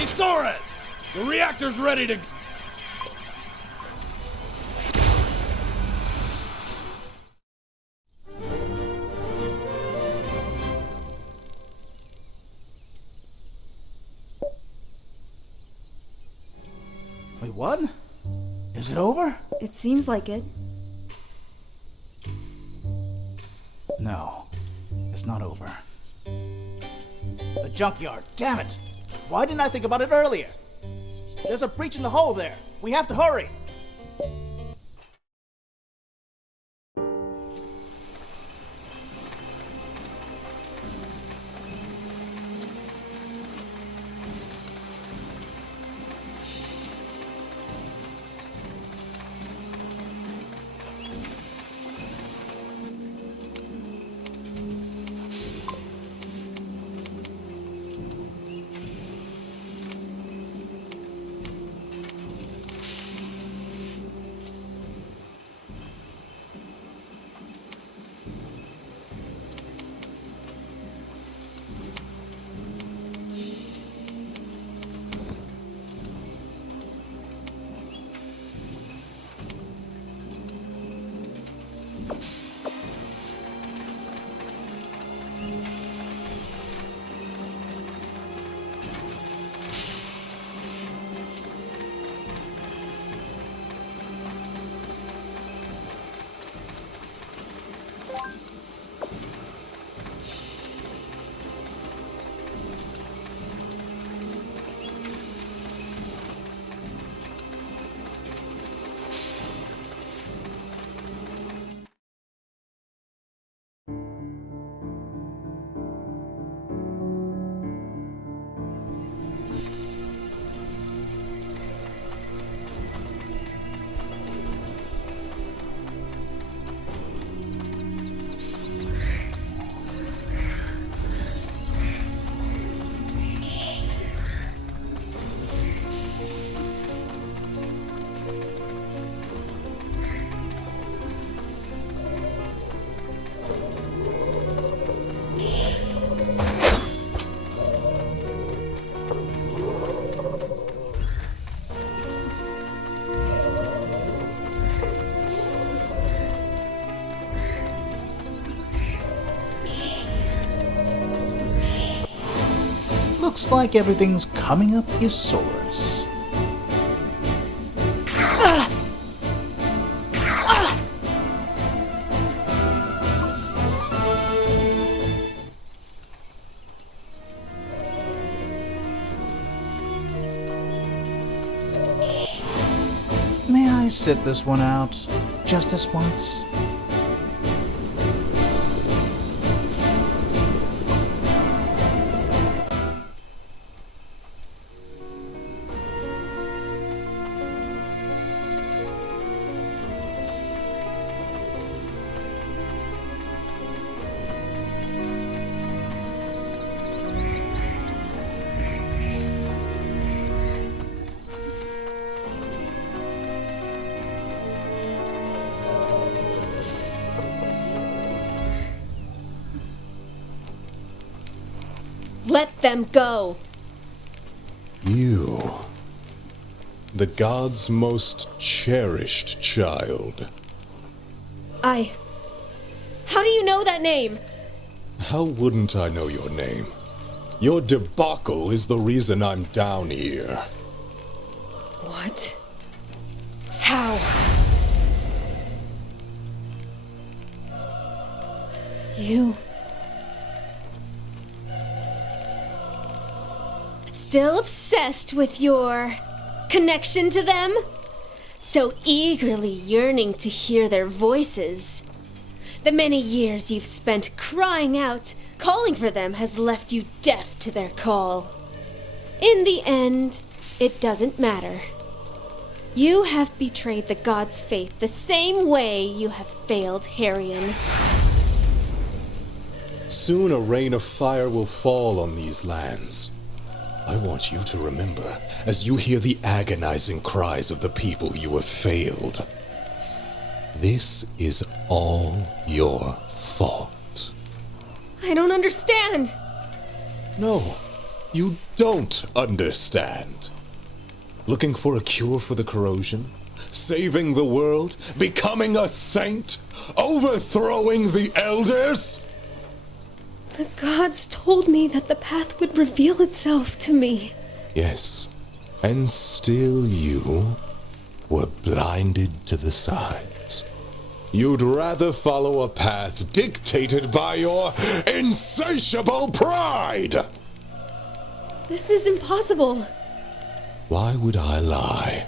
Isaurus! The reactor's ready to... We won? Is it over? It seems like it. No, it's not over. The junkyard, damn it! Why didn't I think about it earlier? There's a breach in the hull there. We have to hurry. Looks like everything's coming up Eusaurus. May I sit this one out? Just this once? Let them go! You, the god's most cherished child. How do you know that name? How wouldn't I know your name? Your debacle is the reason I'm down here. What? How? You... Still obsessed with your connection to them? So eagerly yearning to hear their voices. The many years you've spent crying out, calling for them has left you deaf to their call. In the end, it doesn't matter. You have betrayed the god's faith the same way you have failed Harion. Soon a rain of fire will fall on these lands. I want you to remember as you hear the agonizing cries of the people you have failed. This is all your fault. I don't understand. No, you don't understand. Looking for a cure for the corrosion? Saving the world? Becoming a saint? Overthrowing the elders? The gods told me that the path would reveal itself to me. Yes, and still you were blinded to the signs. You'd rather follow a path dictated by your insatiable pride! This is impossible. Why would I lie?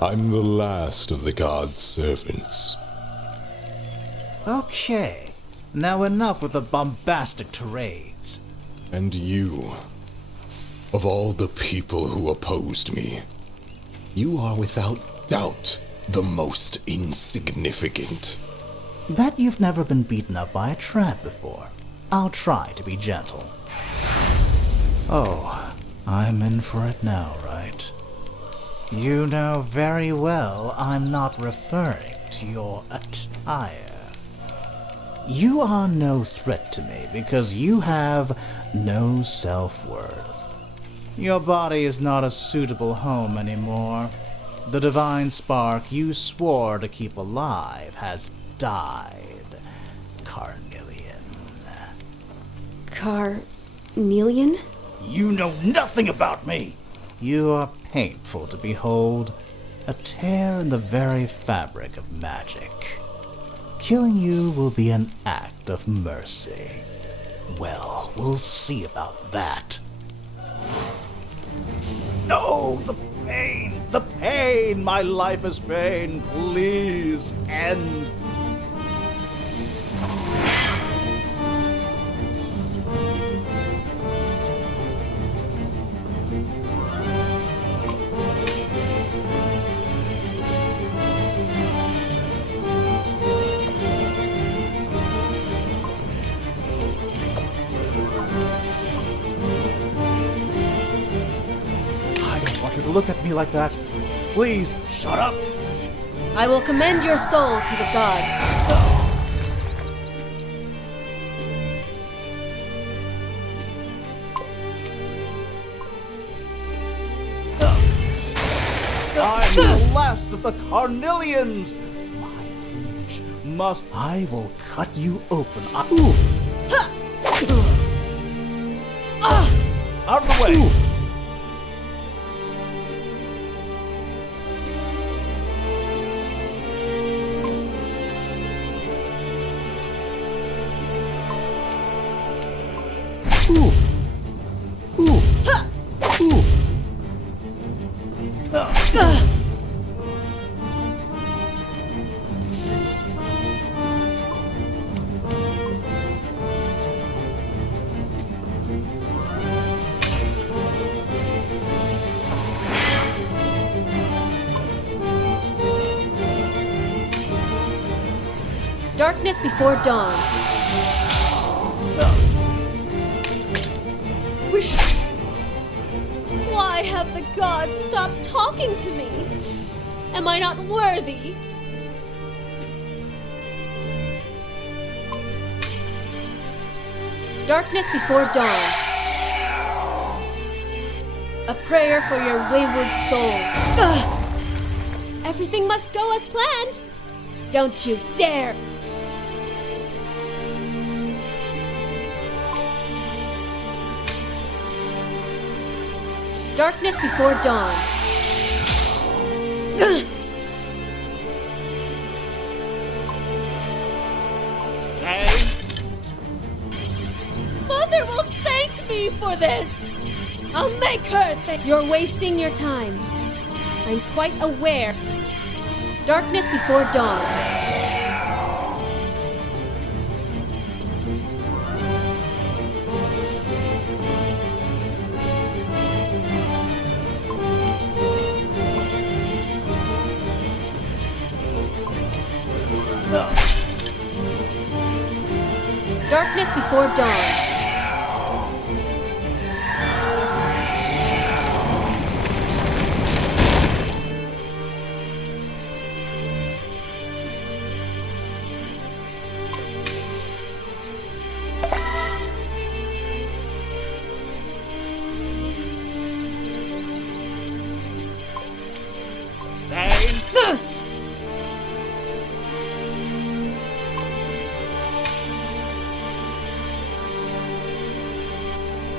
I'm the last of the god's servants. Okay. Now enough with the bombastic tirades. And you, of all the people who opposed me, you are without doubt the most insignificant. Bet you've never been beaten up by a trad before. I'll try to be gentle. Oh, I'm in for it now, right? You know very well I'm not referring to your attire. You are no threat to me because you have no self-worth. Your body is not a suitable home anymore. The divine spark you swore to keep alive has died, Carnelian. Carnelian? You know nothing about me! You are painful to behold, a tear in the very fabric of magic. Killing you will be an act of mercy. Well, we'll see about that. No, the pain! The pain! My life is pain! Please end! Look at me like that. Please, shut up. I will commend your soul to the gods. I'm the last of the Carnelians. My lineage must... I will cut you open. Out of the way! Ooh. Ooh. Ooh. Darkness before dawn. Why have the gods stopped talking to me? Am I not worthy? Darkness before dawn. A prayer for your wayward soul. Ugh! Everything must go as planned. Don't you dare! Darkness before dawn. Ugh! Mother will thank me for this! I'll make her thank. You're wasting your time. I'm quite aware. Darkness before dawn. Darkness before dawn.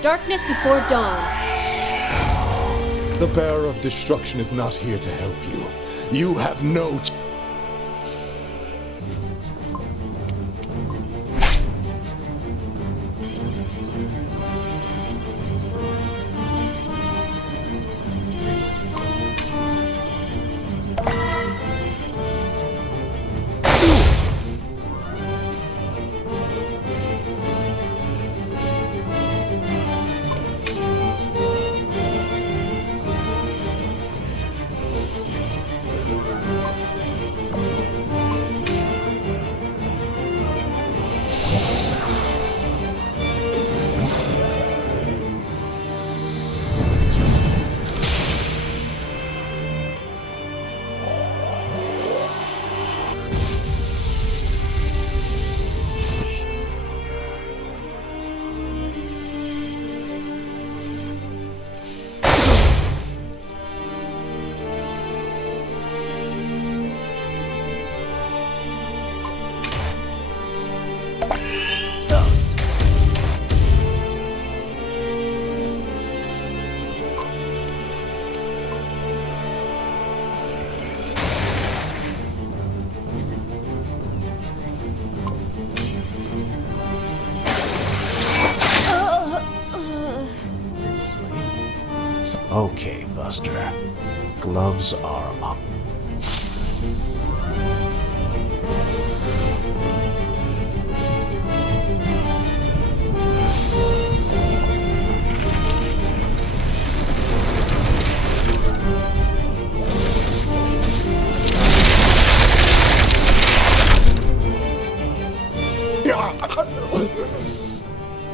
Darkness before dawn. The bearer of destruction is not here to help you. You have no Okay, Buster. Gloves are up.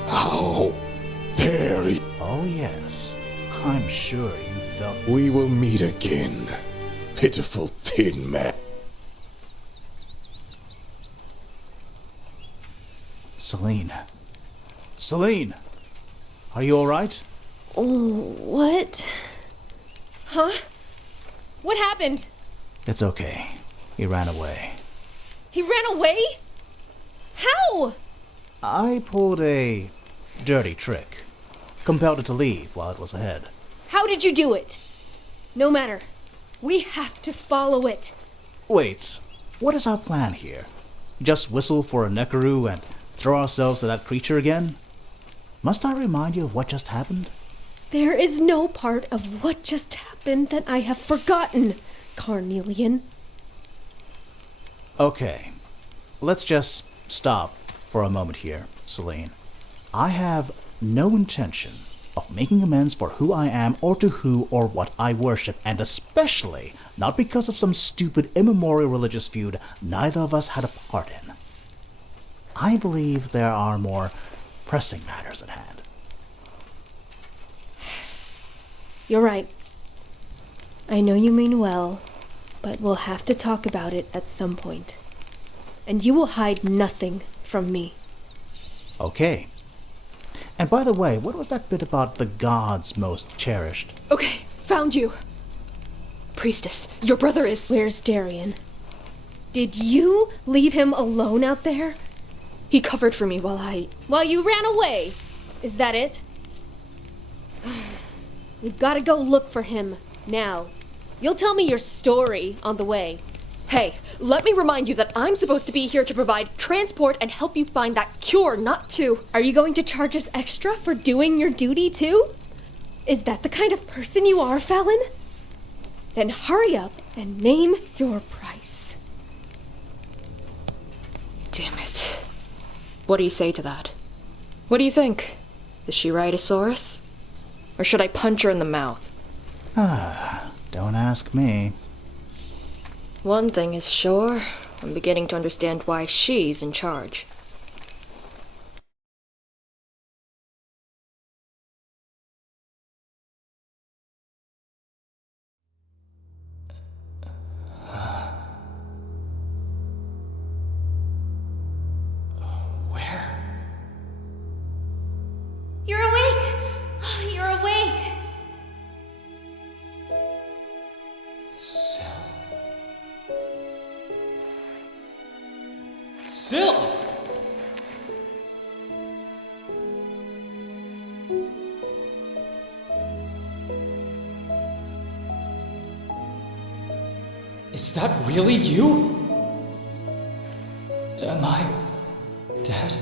How dare you? Oh, yes. I'm sure you felt. We will meet again, pitiful Tin Man. Celine. Celine! Are you alright? What? Huh? What happened? It's okay. He ran away. He ran away? How? I pulled a dirty trick. compelled it to leave while it was ahead. How did you do it? No matter. We have to follow it. Wait, what is our plan here? Just whistle for a Nekaru and throw ourselves at that creature again? Must I remind you of what just happened? There is no part of what just happened that I have forgotten, Carnelian. Okay, let's just stop for a moment here, Celine. I have no intention of making amends for who I am or to who or what I worship, and especially not because of some stupid immemorial religious feud neither of us had a part in. I believe there are more pressing matters at hand. You're right. I know you mean well, but we'll have to talk about it at some point. And you will hide nothing from me. Okay. And by the way, what was that bit about the gods most cherished? Okay, found you. Priestess, your brother is... Where's Darian? Did you leave him alone out there? He covered for me while you ran away! Is that it? We've got to go look for him, now. You'll tell me your story on the way. Hey, let me remind you that I'm supposed to be here to provide transport and help you find that cure, not to... Are you going to charge us extra for doing your duty, too? Is that the kind of person you are, Felon? Then hurry up and name your price. Damn it. What do you say to that? What do you think? Is she right, Asaurus? Or should I punch her in the mouth? Don't ask me. One thing is sure, I'm beginning to understand why she's in charge. Where? You're awake! You're awake! Syl. Syl! Is that really you? Am I dead?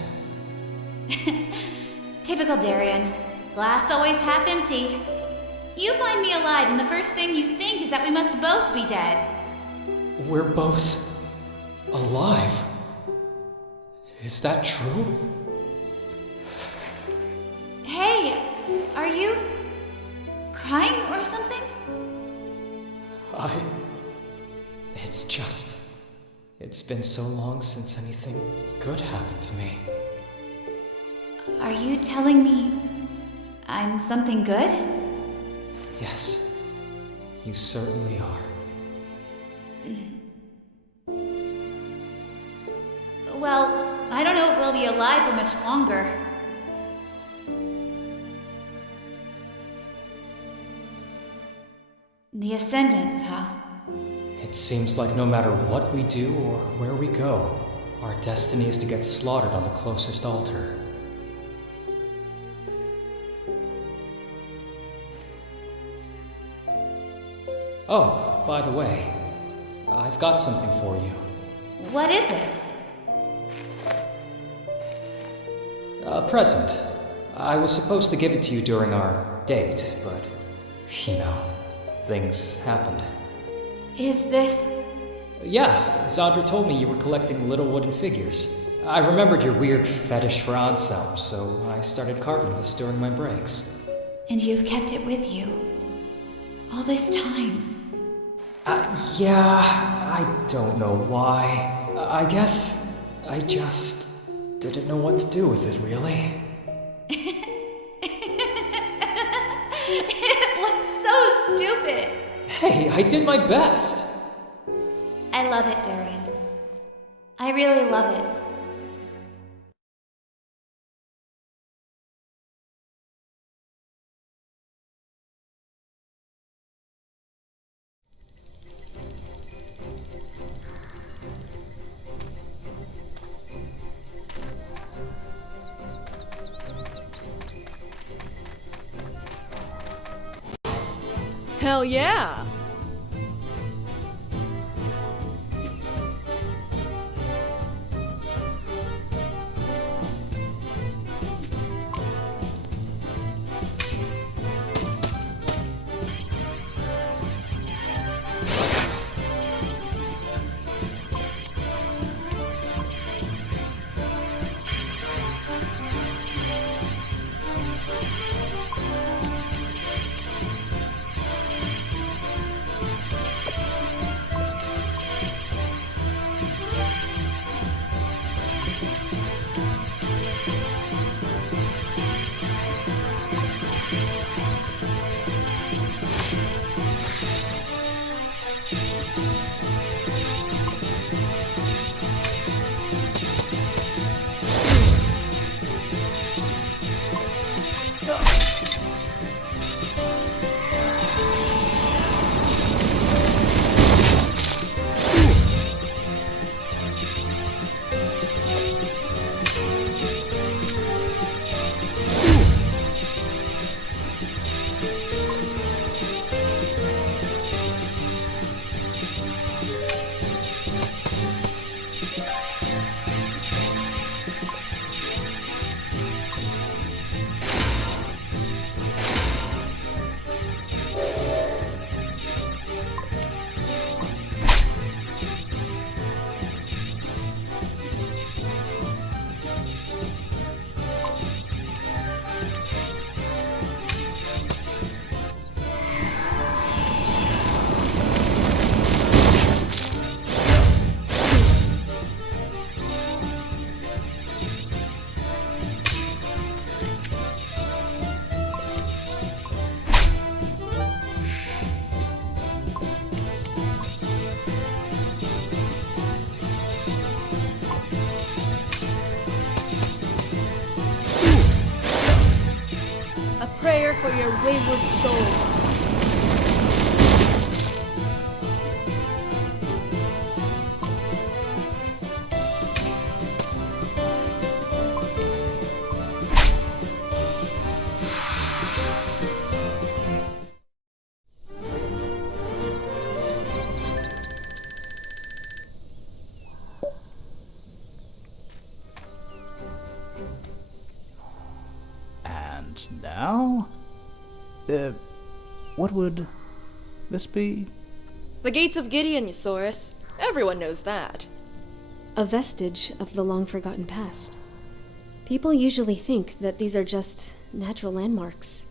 Typical Darian. Glass always half empty. You find me alive, and the first thing you think is that we must both be dead. We're both alive. Is that true? Hey, are you crying or something? It's been so long since anything good happened to me. Are you telling me I'm something good? Yes, you certainly are. Well, I don't know if we'll be alive for much longer. The Ascendants, huh? It seems like no matter what we do or where we go, our destiny is to get slaughtered on the closest altar. Oh, by the way, I've got something for you. What is it? A present. I was supposed to give it to you during our date, but, you know, things happened. Is this... Yeah, Zadra told me you were collecting little wooden figures. I remembered your weird fetish for Anselm, so I started carving this during my breaks. And you've kept it with you all this time? Yeah, I don't know why. I guess I just didn't know what to do with it, really. It looks so stupid. Hey, I did my best. I love it, Darian. I really love it. Hell yeah! A prayer for your wayward soul. And now? What would this be? The Gates of Gideon, Eusaurus. Everyone knows that. A vestige of the long forgotten past. People usually think that these are just natural landmarks.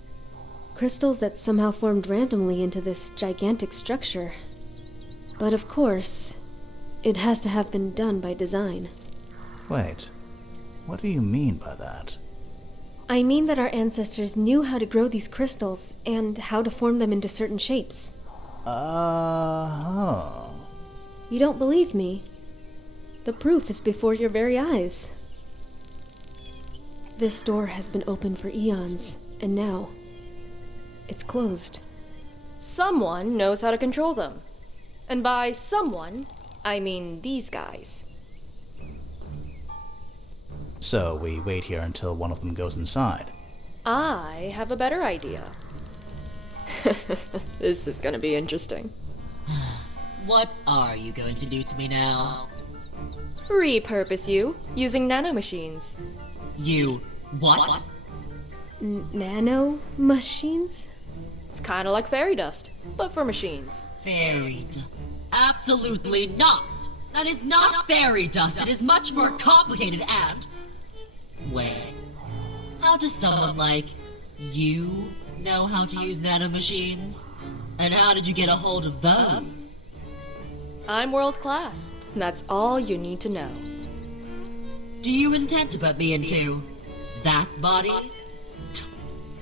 Crystals that somehow formed randomly into this gigantic structure. But of course, it has to have been done by design. Wait, what do you mean by that? I mean that our ancestors knew how to grow these crystals and how to form them into certain shapes. Uh-huh. You don't believe me? The proof is before your very eyes. This door has been open for eons, and now it's closed. Someone knows how to control them. And by someone, I mean these guys. So we wait here until one of them goes inside. I have a better idea. This is gonna be interesting. What are you going to do to me now? Repurpose you using nanomachines. You what? Nano machines? It's kind of like fairy dust, but for machines. Fairy dust? Absolutely not! That is not fairy dust. It is much more complicated and... Wait. How does someone like you know how to use nanomachines? And how did you get a hold of those? I'm world class. And that's all you need to know. Do you intend to put me into that body?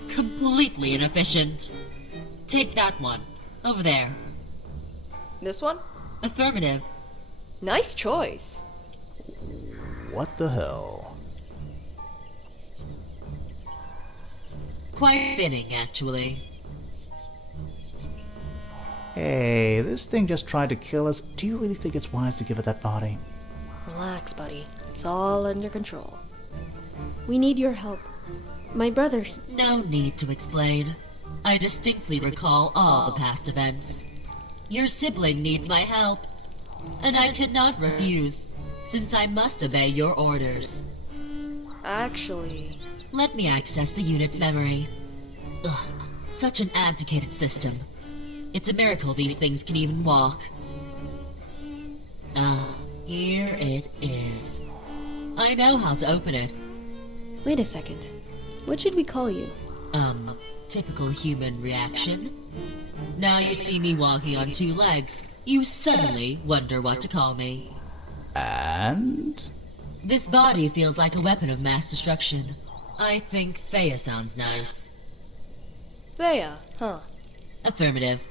Completely inefficient. Take that one. Over there. This one? Affirmative. Nice choice. What the hell? Quite fitting, actually. Hey, this thing just tried to kill us. Do you really think it's wise to give it that body? Relax, buddy. It's all under control. We need your help. My brother... No need to explain. I distinctly recall all the past events. Your sibling needs my help, and I could not refuse, since I must obey your orders. Actually... Let me access the unit's memory. Ugh, such an antiquated system. It's a miracle these things can even walk. Ah, here it is. I know how to open it. Wait a second. What should we call you? Typical human reaction. Now you see me walking on 2 legs, you suddenly wonder what to call me. And? This body feels like a weapon of mass destruction. I think Thea sounds nice. Thea, huh? Affirmative.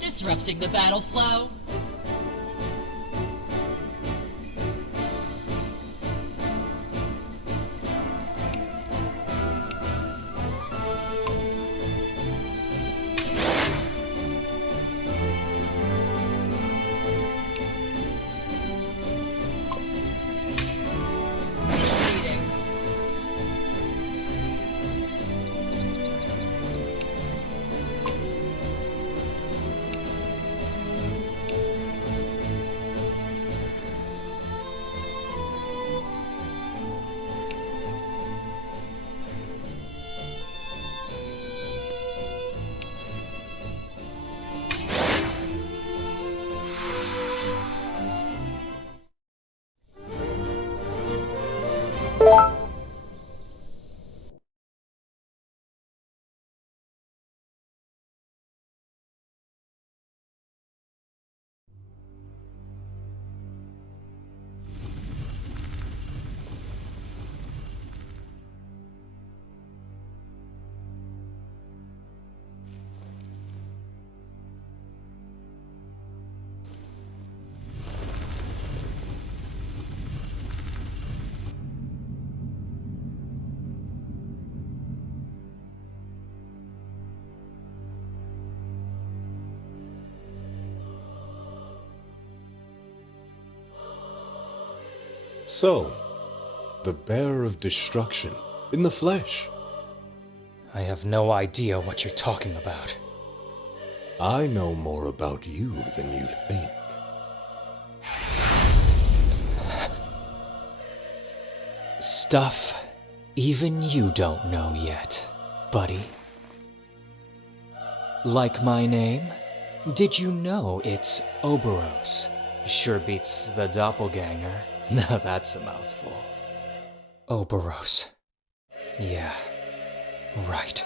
Disrupting the battle flow. So, the bearer of destruction, in the flesh. I have no idea what you're talking about. I know more about you than you think. Stuff even you don't know yet, buddy. Like my name? Did you know it's Oberos? Sure beats the doppelganger. Now that's a mouthful. Oberos. Yeah, right.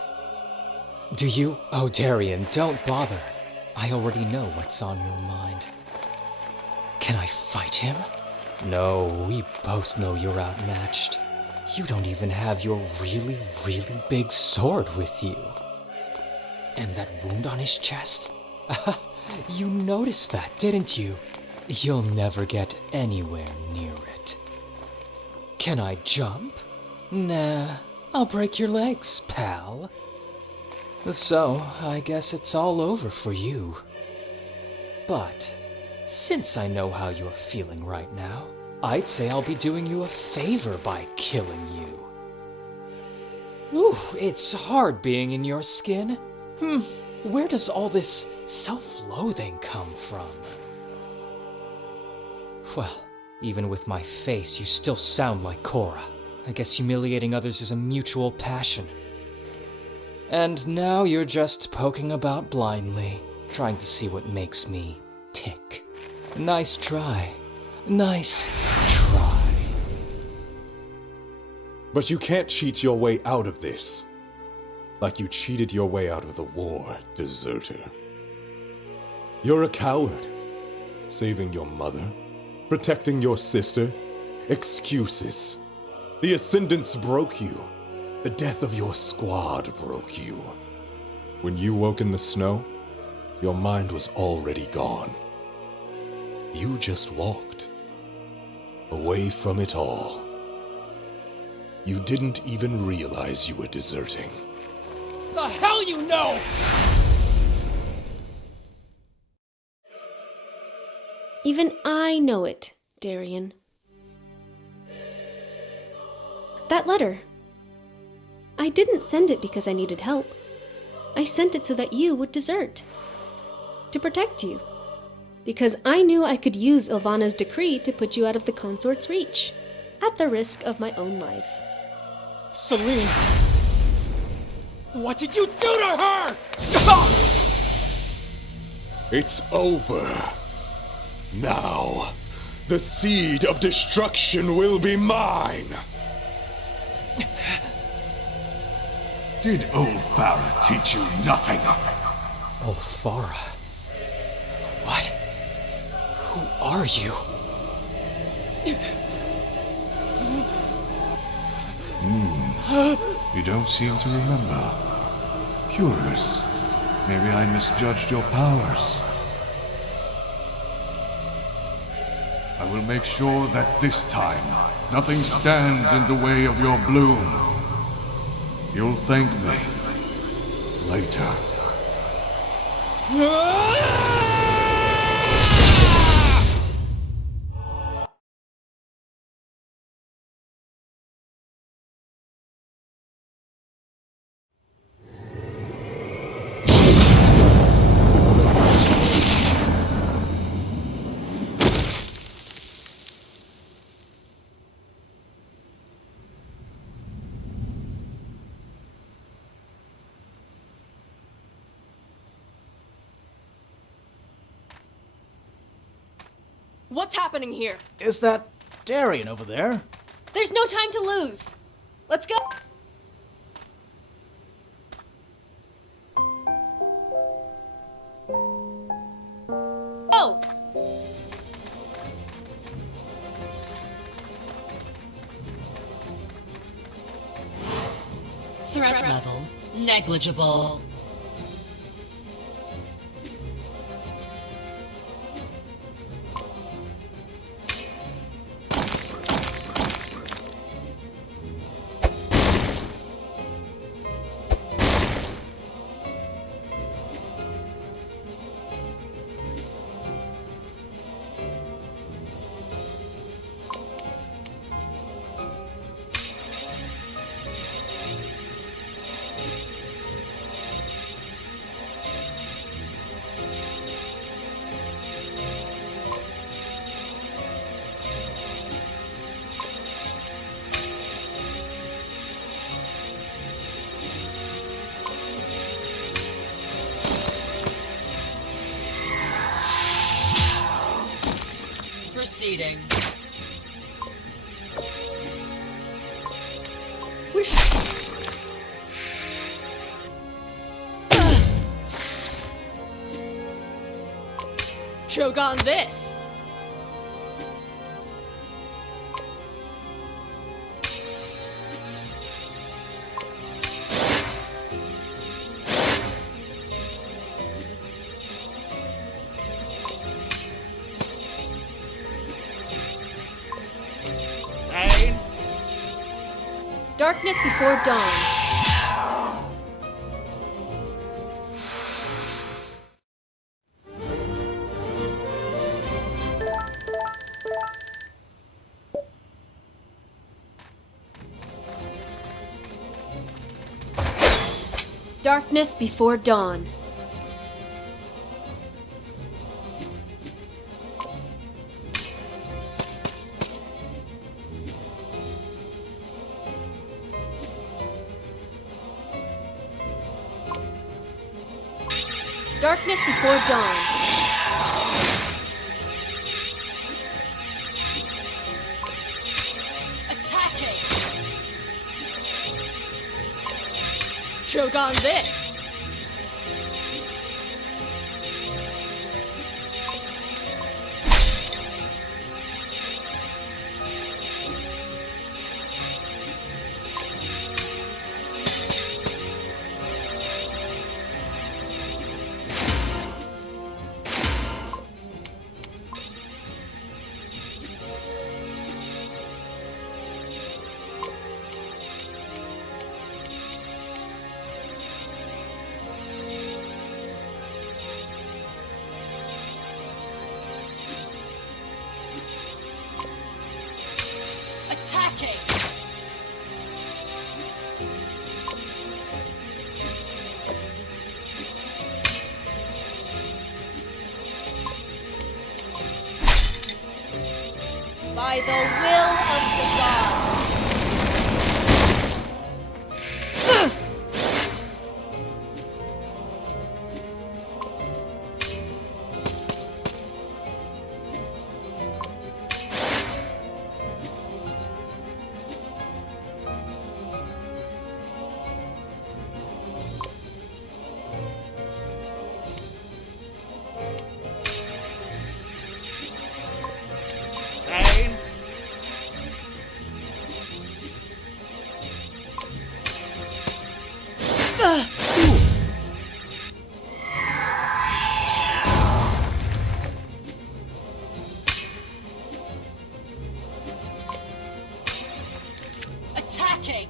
Do you? Oh, Darian, don't bother. I already know what's on your mind. Can I fight him? No, we both know you're outmatched. You don't even have your really, really big sword with you. And that wound on his chest? You noticed that, didn't you? You'll never get anywhere near it. Can I jump? Nah, I'll break your legs, pal. So, I guess it's all over for you. But, since I know how you're feeling right now, I'd say I'll be doing you a favor by killing you. Ooh, it's hard being in your skin. Where does all this self-loathing come from? Well, even with my face, you still sound like Cora. I guess humiliating others is a mutual passion. And now you're just poking about blindly, trying to see what makes me tick. Nice try. Nice try. But you can't cheat your way out of this. Like you cheated your way out of the war, deserter. You're a coward. Saving your mother, protecting your sister, excuses. The Ascendants broke you. The death of your squad broke you. When you woke in the snow, your mind was already gone. You just walked. Away from it all. You didn't even realize you were deserting. The hell you know! Even I know it, Darian. That letter. I didn't send it because I needed help. I sent it so that you would desert. To protect you. Because I knew I could use Ilvana's decree to put you out of the consort's reach. At the risk of my own life. Celine! What did you do to her? It's over. Now, the seed of destruction will be mine. Did old Farah teach you nothing? Oh, Farah. What? Who are you? You don't seem to remember. Curious. Maybe I misjudged your powers. I will make sure that this time, nothing stands in the way of your bloom. You'll thank me later. What's happening here? Is that Darian over there? There's no time to lose. Let's go. Oh! Threat level negligible. Proceeding. Choke on this. Pain, Darkness before dawn. Darkness before dawn. Darkness before dawn. Attacking! Choke on this! Attacking! By the will of the gods. Pain. Attacking!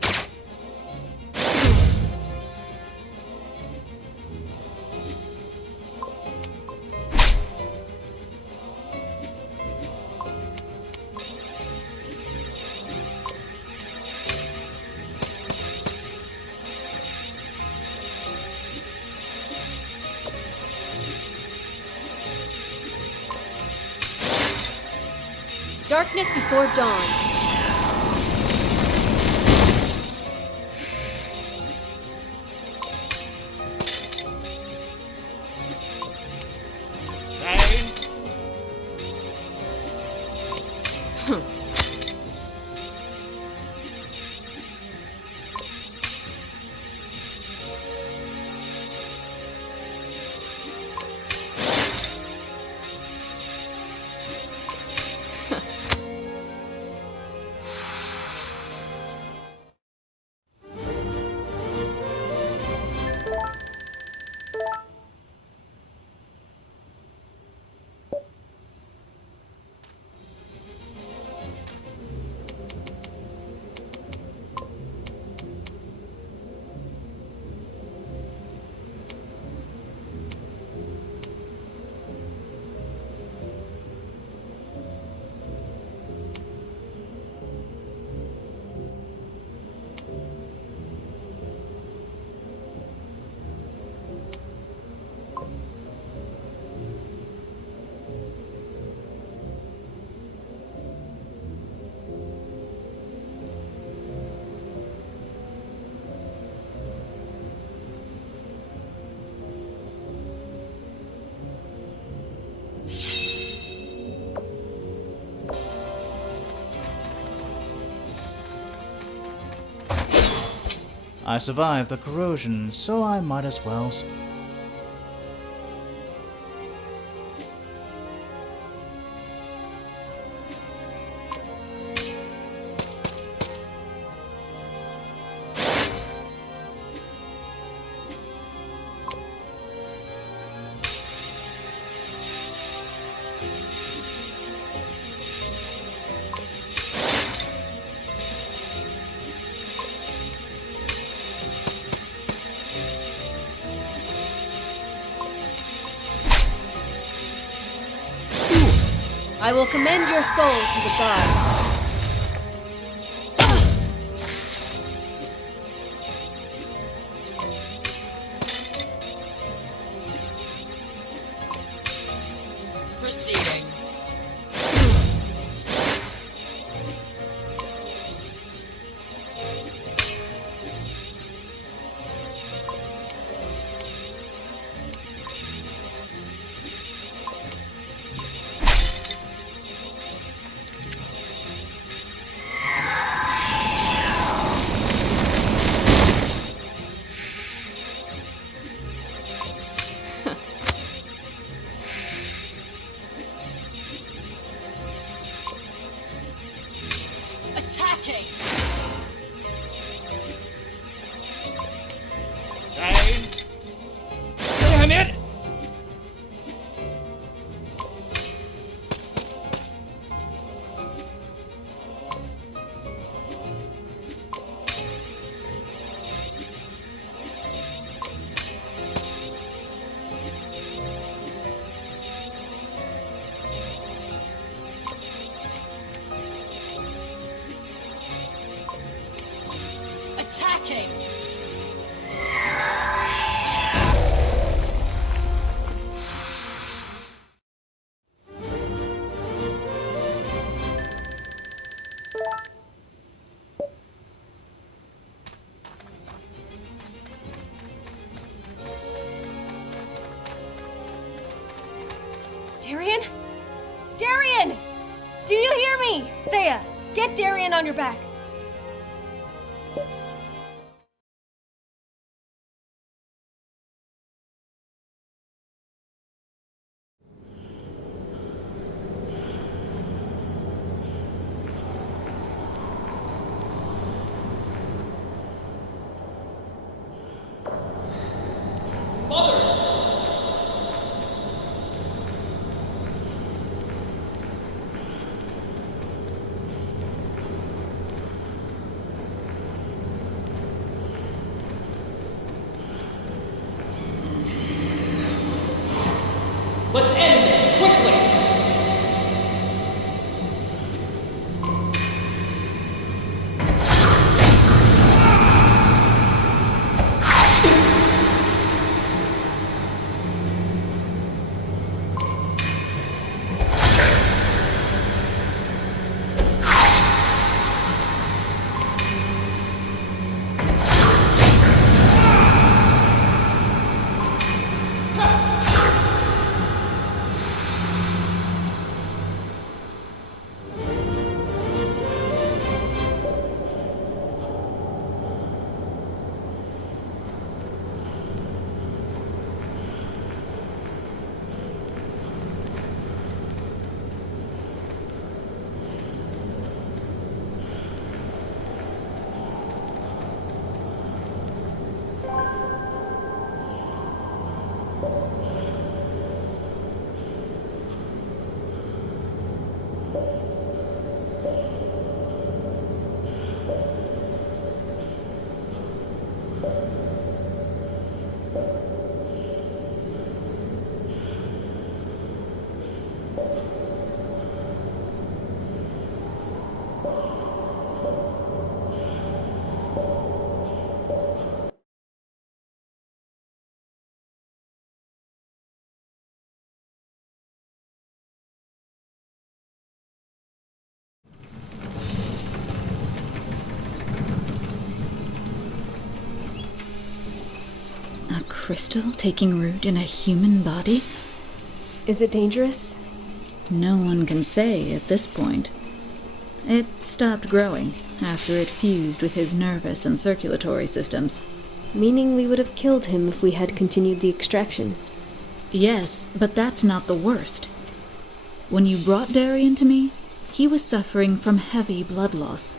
Darkness before dawn. Pain. I survived the corrosion, so I might as well. I will commend your soul to the gods. Proceeding. Attacking! Damn it! Attacking! Darian? Darian! Do you hear me? Thea, get Darian on your back. Let's end this quickly! A crystal taking root in a human body? Is it dangerous? No one can say at this point. It stopped growing after it fused with his nervous and circulatory systems. Meaning we would have killed him if we had continued the extraction. Yes, but that's not the worst. When you brought Darian to me, he was suffering from heavy blood loss.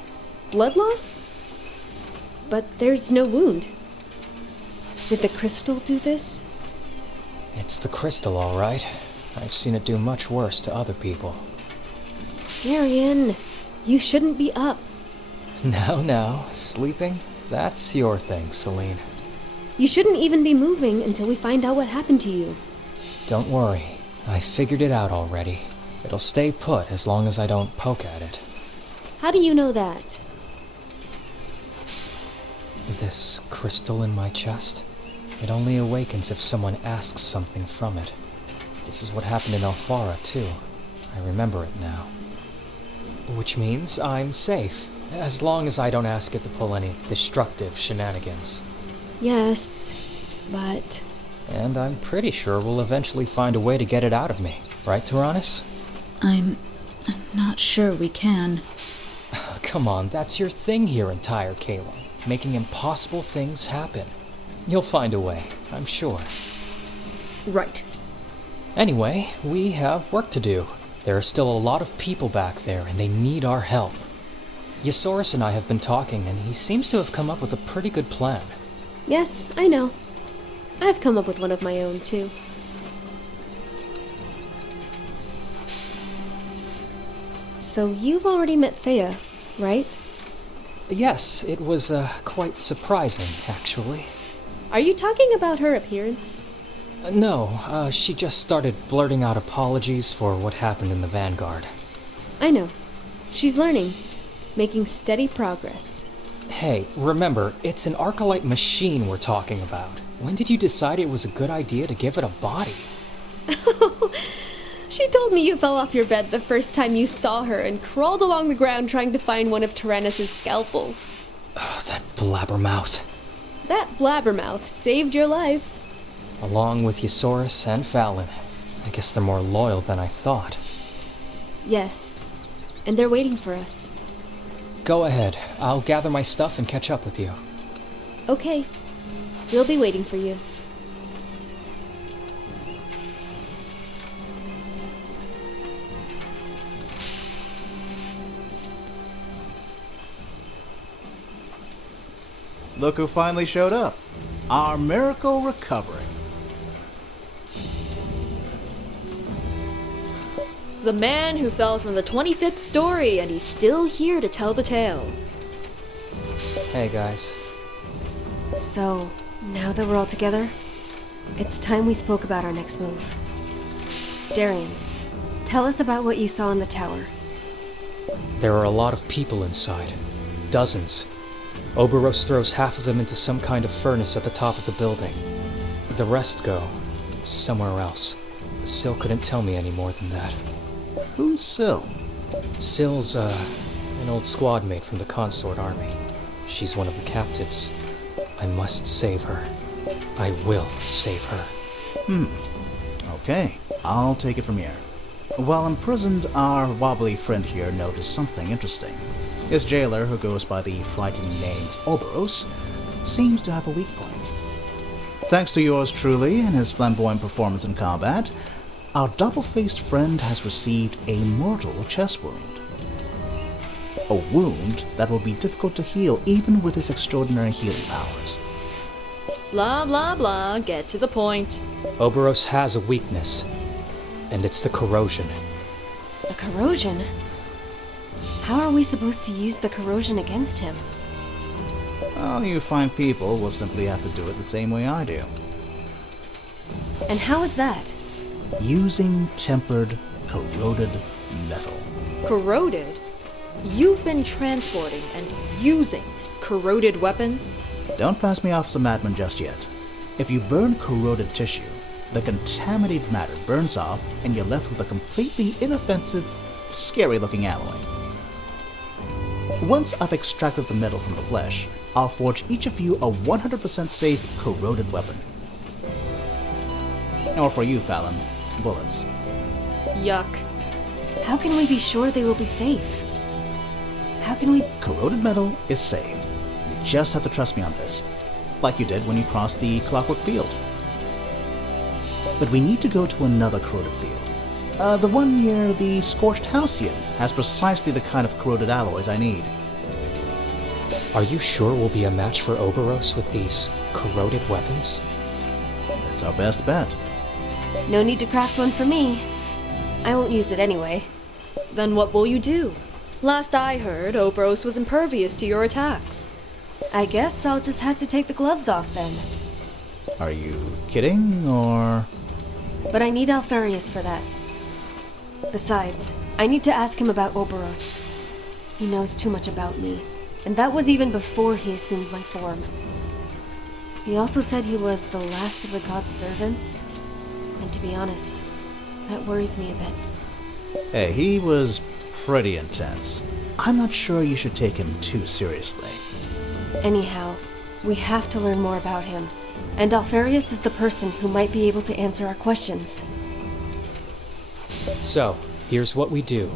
Blood loss? But there's no wound. Did the crystal do this? It's the crystal, all right. I've seen it do much worse to other people. Darian, you shouldn't be up. Now, sleeping? That's your thing, Celine. You shouldn't even be moving until we find out what happened to you. Don't worry, I figured it out already. It'll stay put as long as I don't poke at it. How do you know that? This crystal in my chest? It only awakens if someone asks something from it. This is what happened in Alfara, too. I remember it now. Which means I'm safe, as long as I don't ask it to pull any destructive shenanigans. Yes, but... And I'm pretty sure we'll eventually find a way to get it out of me. Right, Tyrannus? I'm not sure we can. Come on, that's your thing here in Tyre Calum. Making impossible things happen. You'll find a way, I'm sure. Right. Anyway, we have work to do. There are still a lot of people back there, and they need our help. Yosaurus and I have been talking, and he seems to have come up with a pretty good plan. Yes, I know. I've come up with one of my own, too. So you've already met Thea, right? Yes, it was quite surprising, actually. Are you talking about her appearance? No, she just started blurting out apologies for what happened in the Vanguard. I know. She's learning, making steady progress. Hey, remember, it's an Arcolite machine we're talking about. When did you decide it was a good idea to give it a body? She told me you fell off your bed the first time you saw her and crawled along the ground trying to find one of Tyrannus's scalpels. Oh, that blabbermouth. That blabbermouth saved your life. Along with Yosaurus and Fallon. I guess they're more loyal than I thought. Yes, and they're waiting for us. Go ahead. I'll gather my stuff and catch up with you. Okay. We'll be waiting for you. Look who finally showed up. Our miracle recovery. The man who fell from the 25th story, and he's still here to tell the tale. Hey, guys. So, now that we're all together, it's time we spoke about our next move. Darian, tell us about what you saw in the tower. There are a lot of people inside. Dozens. Oberos throws half of them into some kind of furnace at the top of the building. The rest go somewhere else. Syl couldn't tell me any more than that. Who's Syl? Syl's, an old squad mate from the consort army. She's one of the captives. I must save her. I will save her. Okay, I'll take it from here. While imprisoned, our wobbly friend here noticed something interesting. His jailer, who goes by the flighty name Oberos, seems to have a weak point. Thanks to yours truly and his flamboyant performance in combat, our double-faced friend has received a mortal chest wound. A wound that will be difficult to heal even with his extraordinary healing powers. Blah, blah, blah. Get to the point. Oberos has a weakness, and it's the corrosion. The corrosion? How are we supposed to use the corrosion against him? Well, you fine people will simply have to do it the same way I do. And how is that? Using tempered, corroded metal. Corroded? You've been transporting and using corroded weapons? Don't pass me off as a madman just yet. If you burn corroded tissue, the contaminated matter burns off and you're left with a completely inoffensive, scary-looking alloy. Once I've extracted the metal from the flesh, I'll forge each of you a 100% safe corroded weapon. Or for you, Fallon, bullets. Yuck. How can we be sure they will be safe? How can we... Corroded metal is safe. You just have to trust me on this. Like you did when you crossed the Clockwork Field. But we need to go to another corroded field. The one near the Scorched Halcyon has precisely the kind of corroded alloys I need. Are you sure we'll be a match for Oberos with these corroded weapons? That's our best bet. No need to craft one for me. I won't use it anyway. Then what will you do? Last I heard, Oberos was impervious to your attacks. I guess I'll just have to take the gloves off then. Are you kidding, or...? But I need Alfarius for that. Besides, I need to ask him about Oberos. He knows too much about me, and that was even before he assumed my form. He also said he was the last of the god's servants, and to be honest, that worries me a bit. Hey, he was pretty intense. I'm not sure you should take him too seriously. Anyhow, we have to learn more about him, and Alfarius is the person who might be able to answer our questions. So, here's what we do.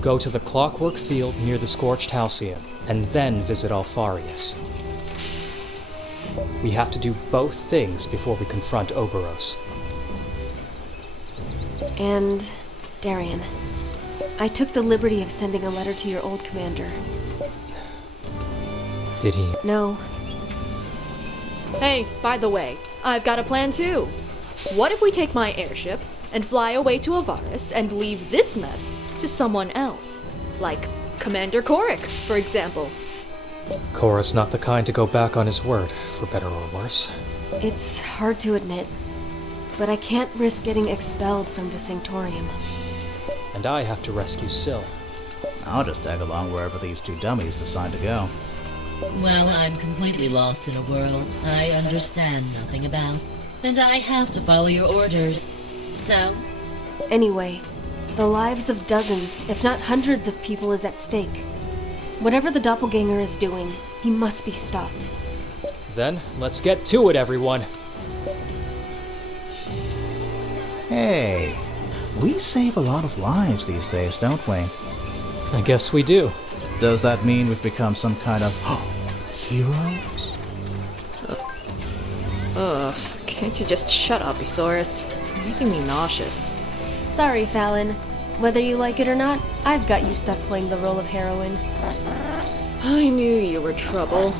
Go to the clockwork field near the Scorched Halcyon, and then visit Alfarius. We have to do both things before we confront Oberos. And Darien. I took the liberty of sending a letter to your old commander. Did he? No. Hey, by the way, I've got a plan too. What if we take my airship and fly away to Avaris and leave this mess to someone else? Like Commander Korik, for example. Korra's not the kind to go back on his word, for better or worse. It's hard to admit, but I can't risk getting expelled from the Sanctorium. And I have to rescue Syl. I'll just tag along wherever these two dummies decide to go. Well, I'm completely lost in a world I understand nothing about, and I have to follow your orders. So? Anyway, the lives of dozens, if not hundreds of people is at stake. Whatever the doppelganger is doing, he must be stopped. Then, let's get to it, everyone! Hey, we save a lot of lives these days, don't we? I guess we do. Does that mean we've become some kind of heroes? Ugh, can't you just shut up, Isaurus? You're making me nauseous. Sorry, Fallon. Whether you like it or not, I've got you stuck playing the role of heroine. I knew you were trouble.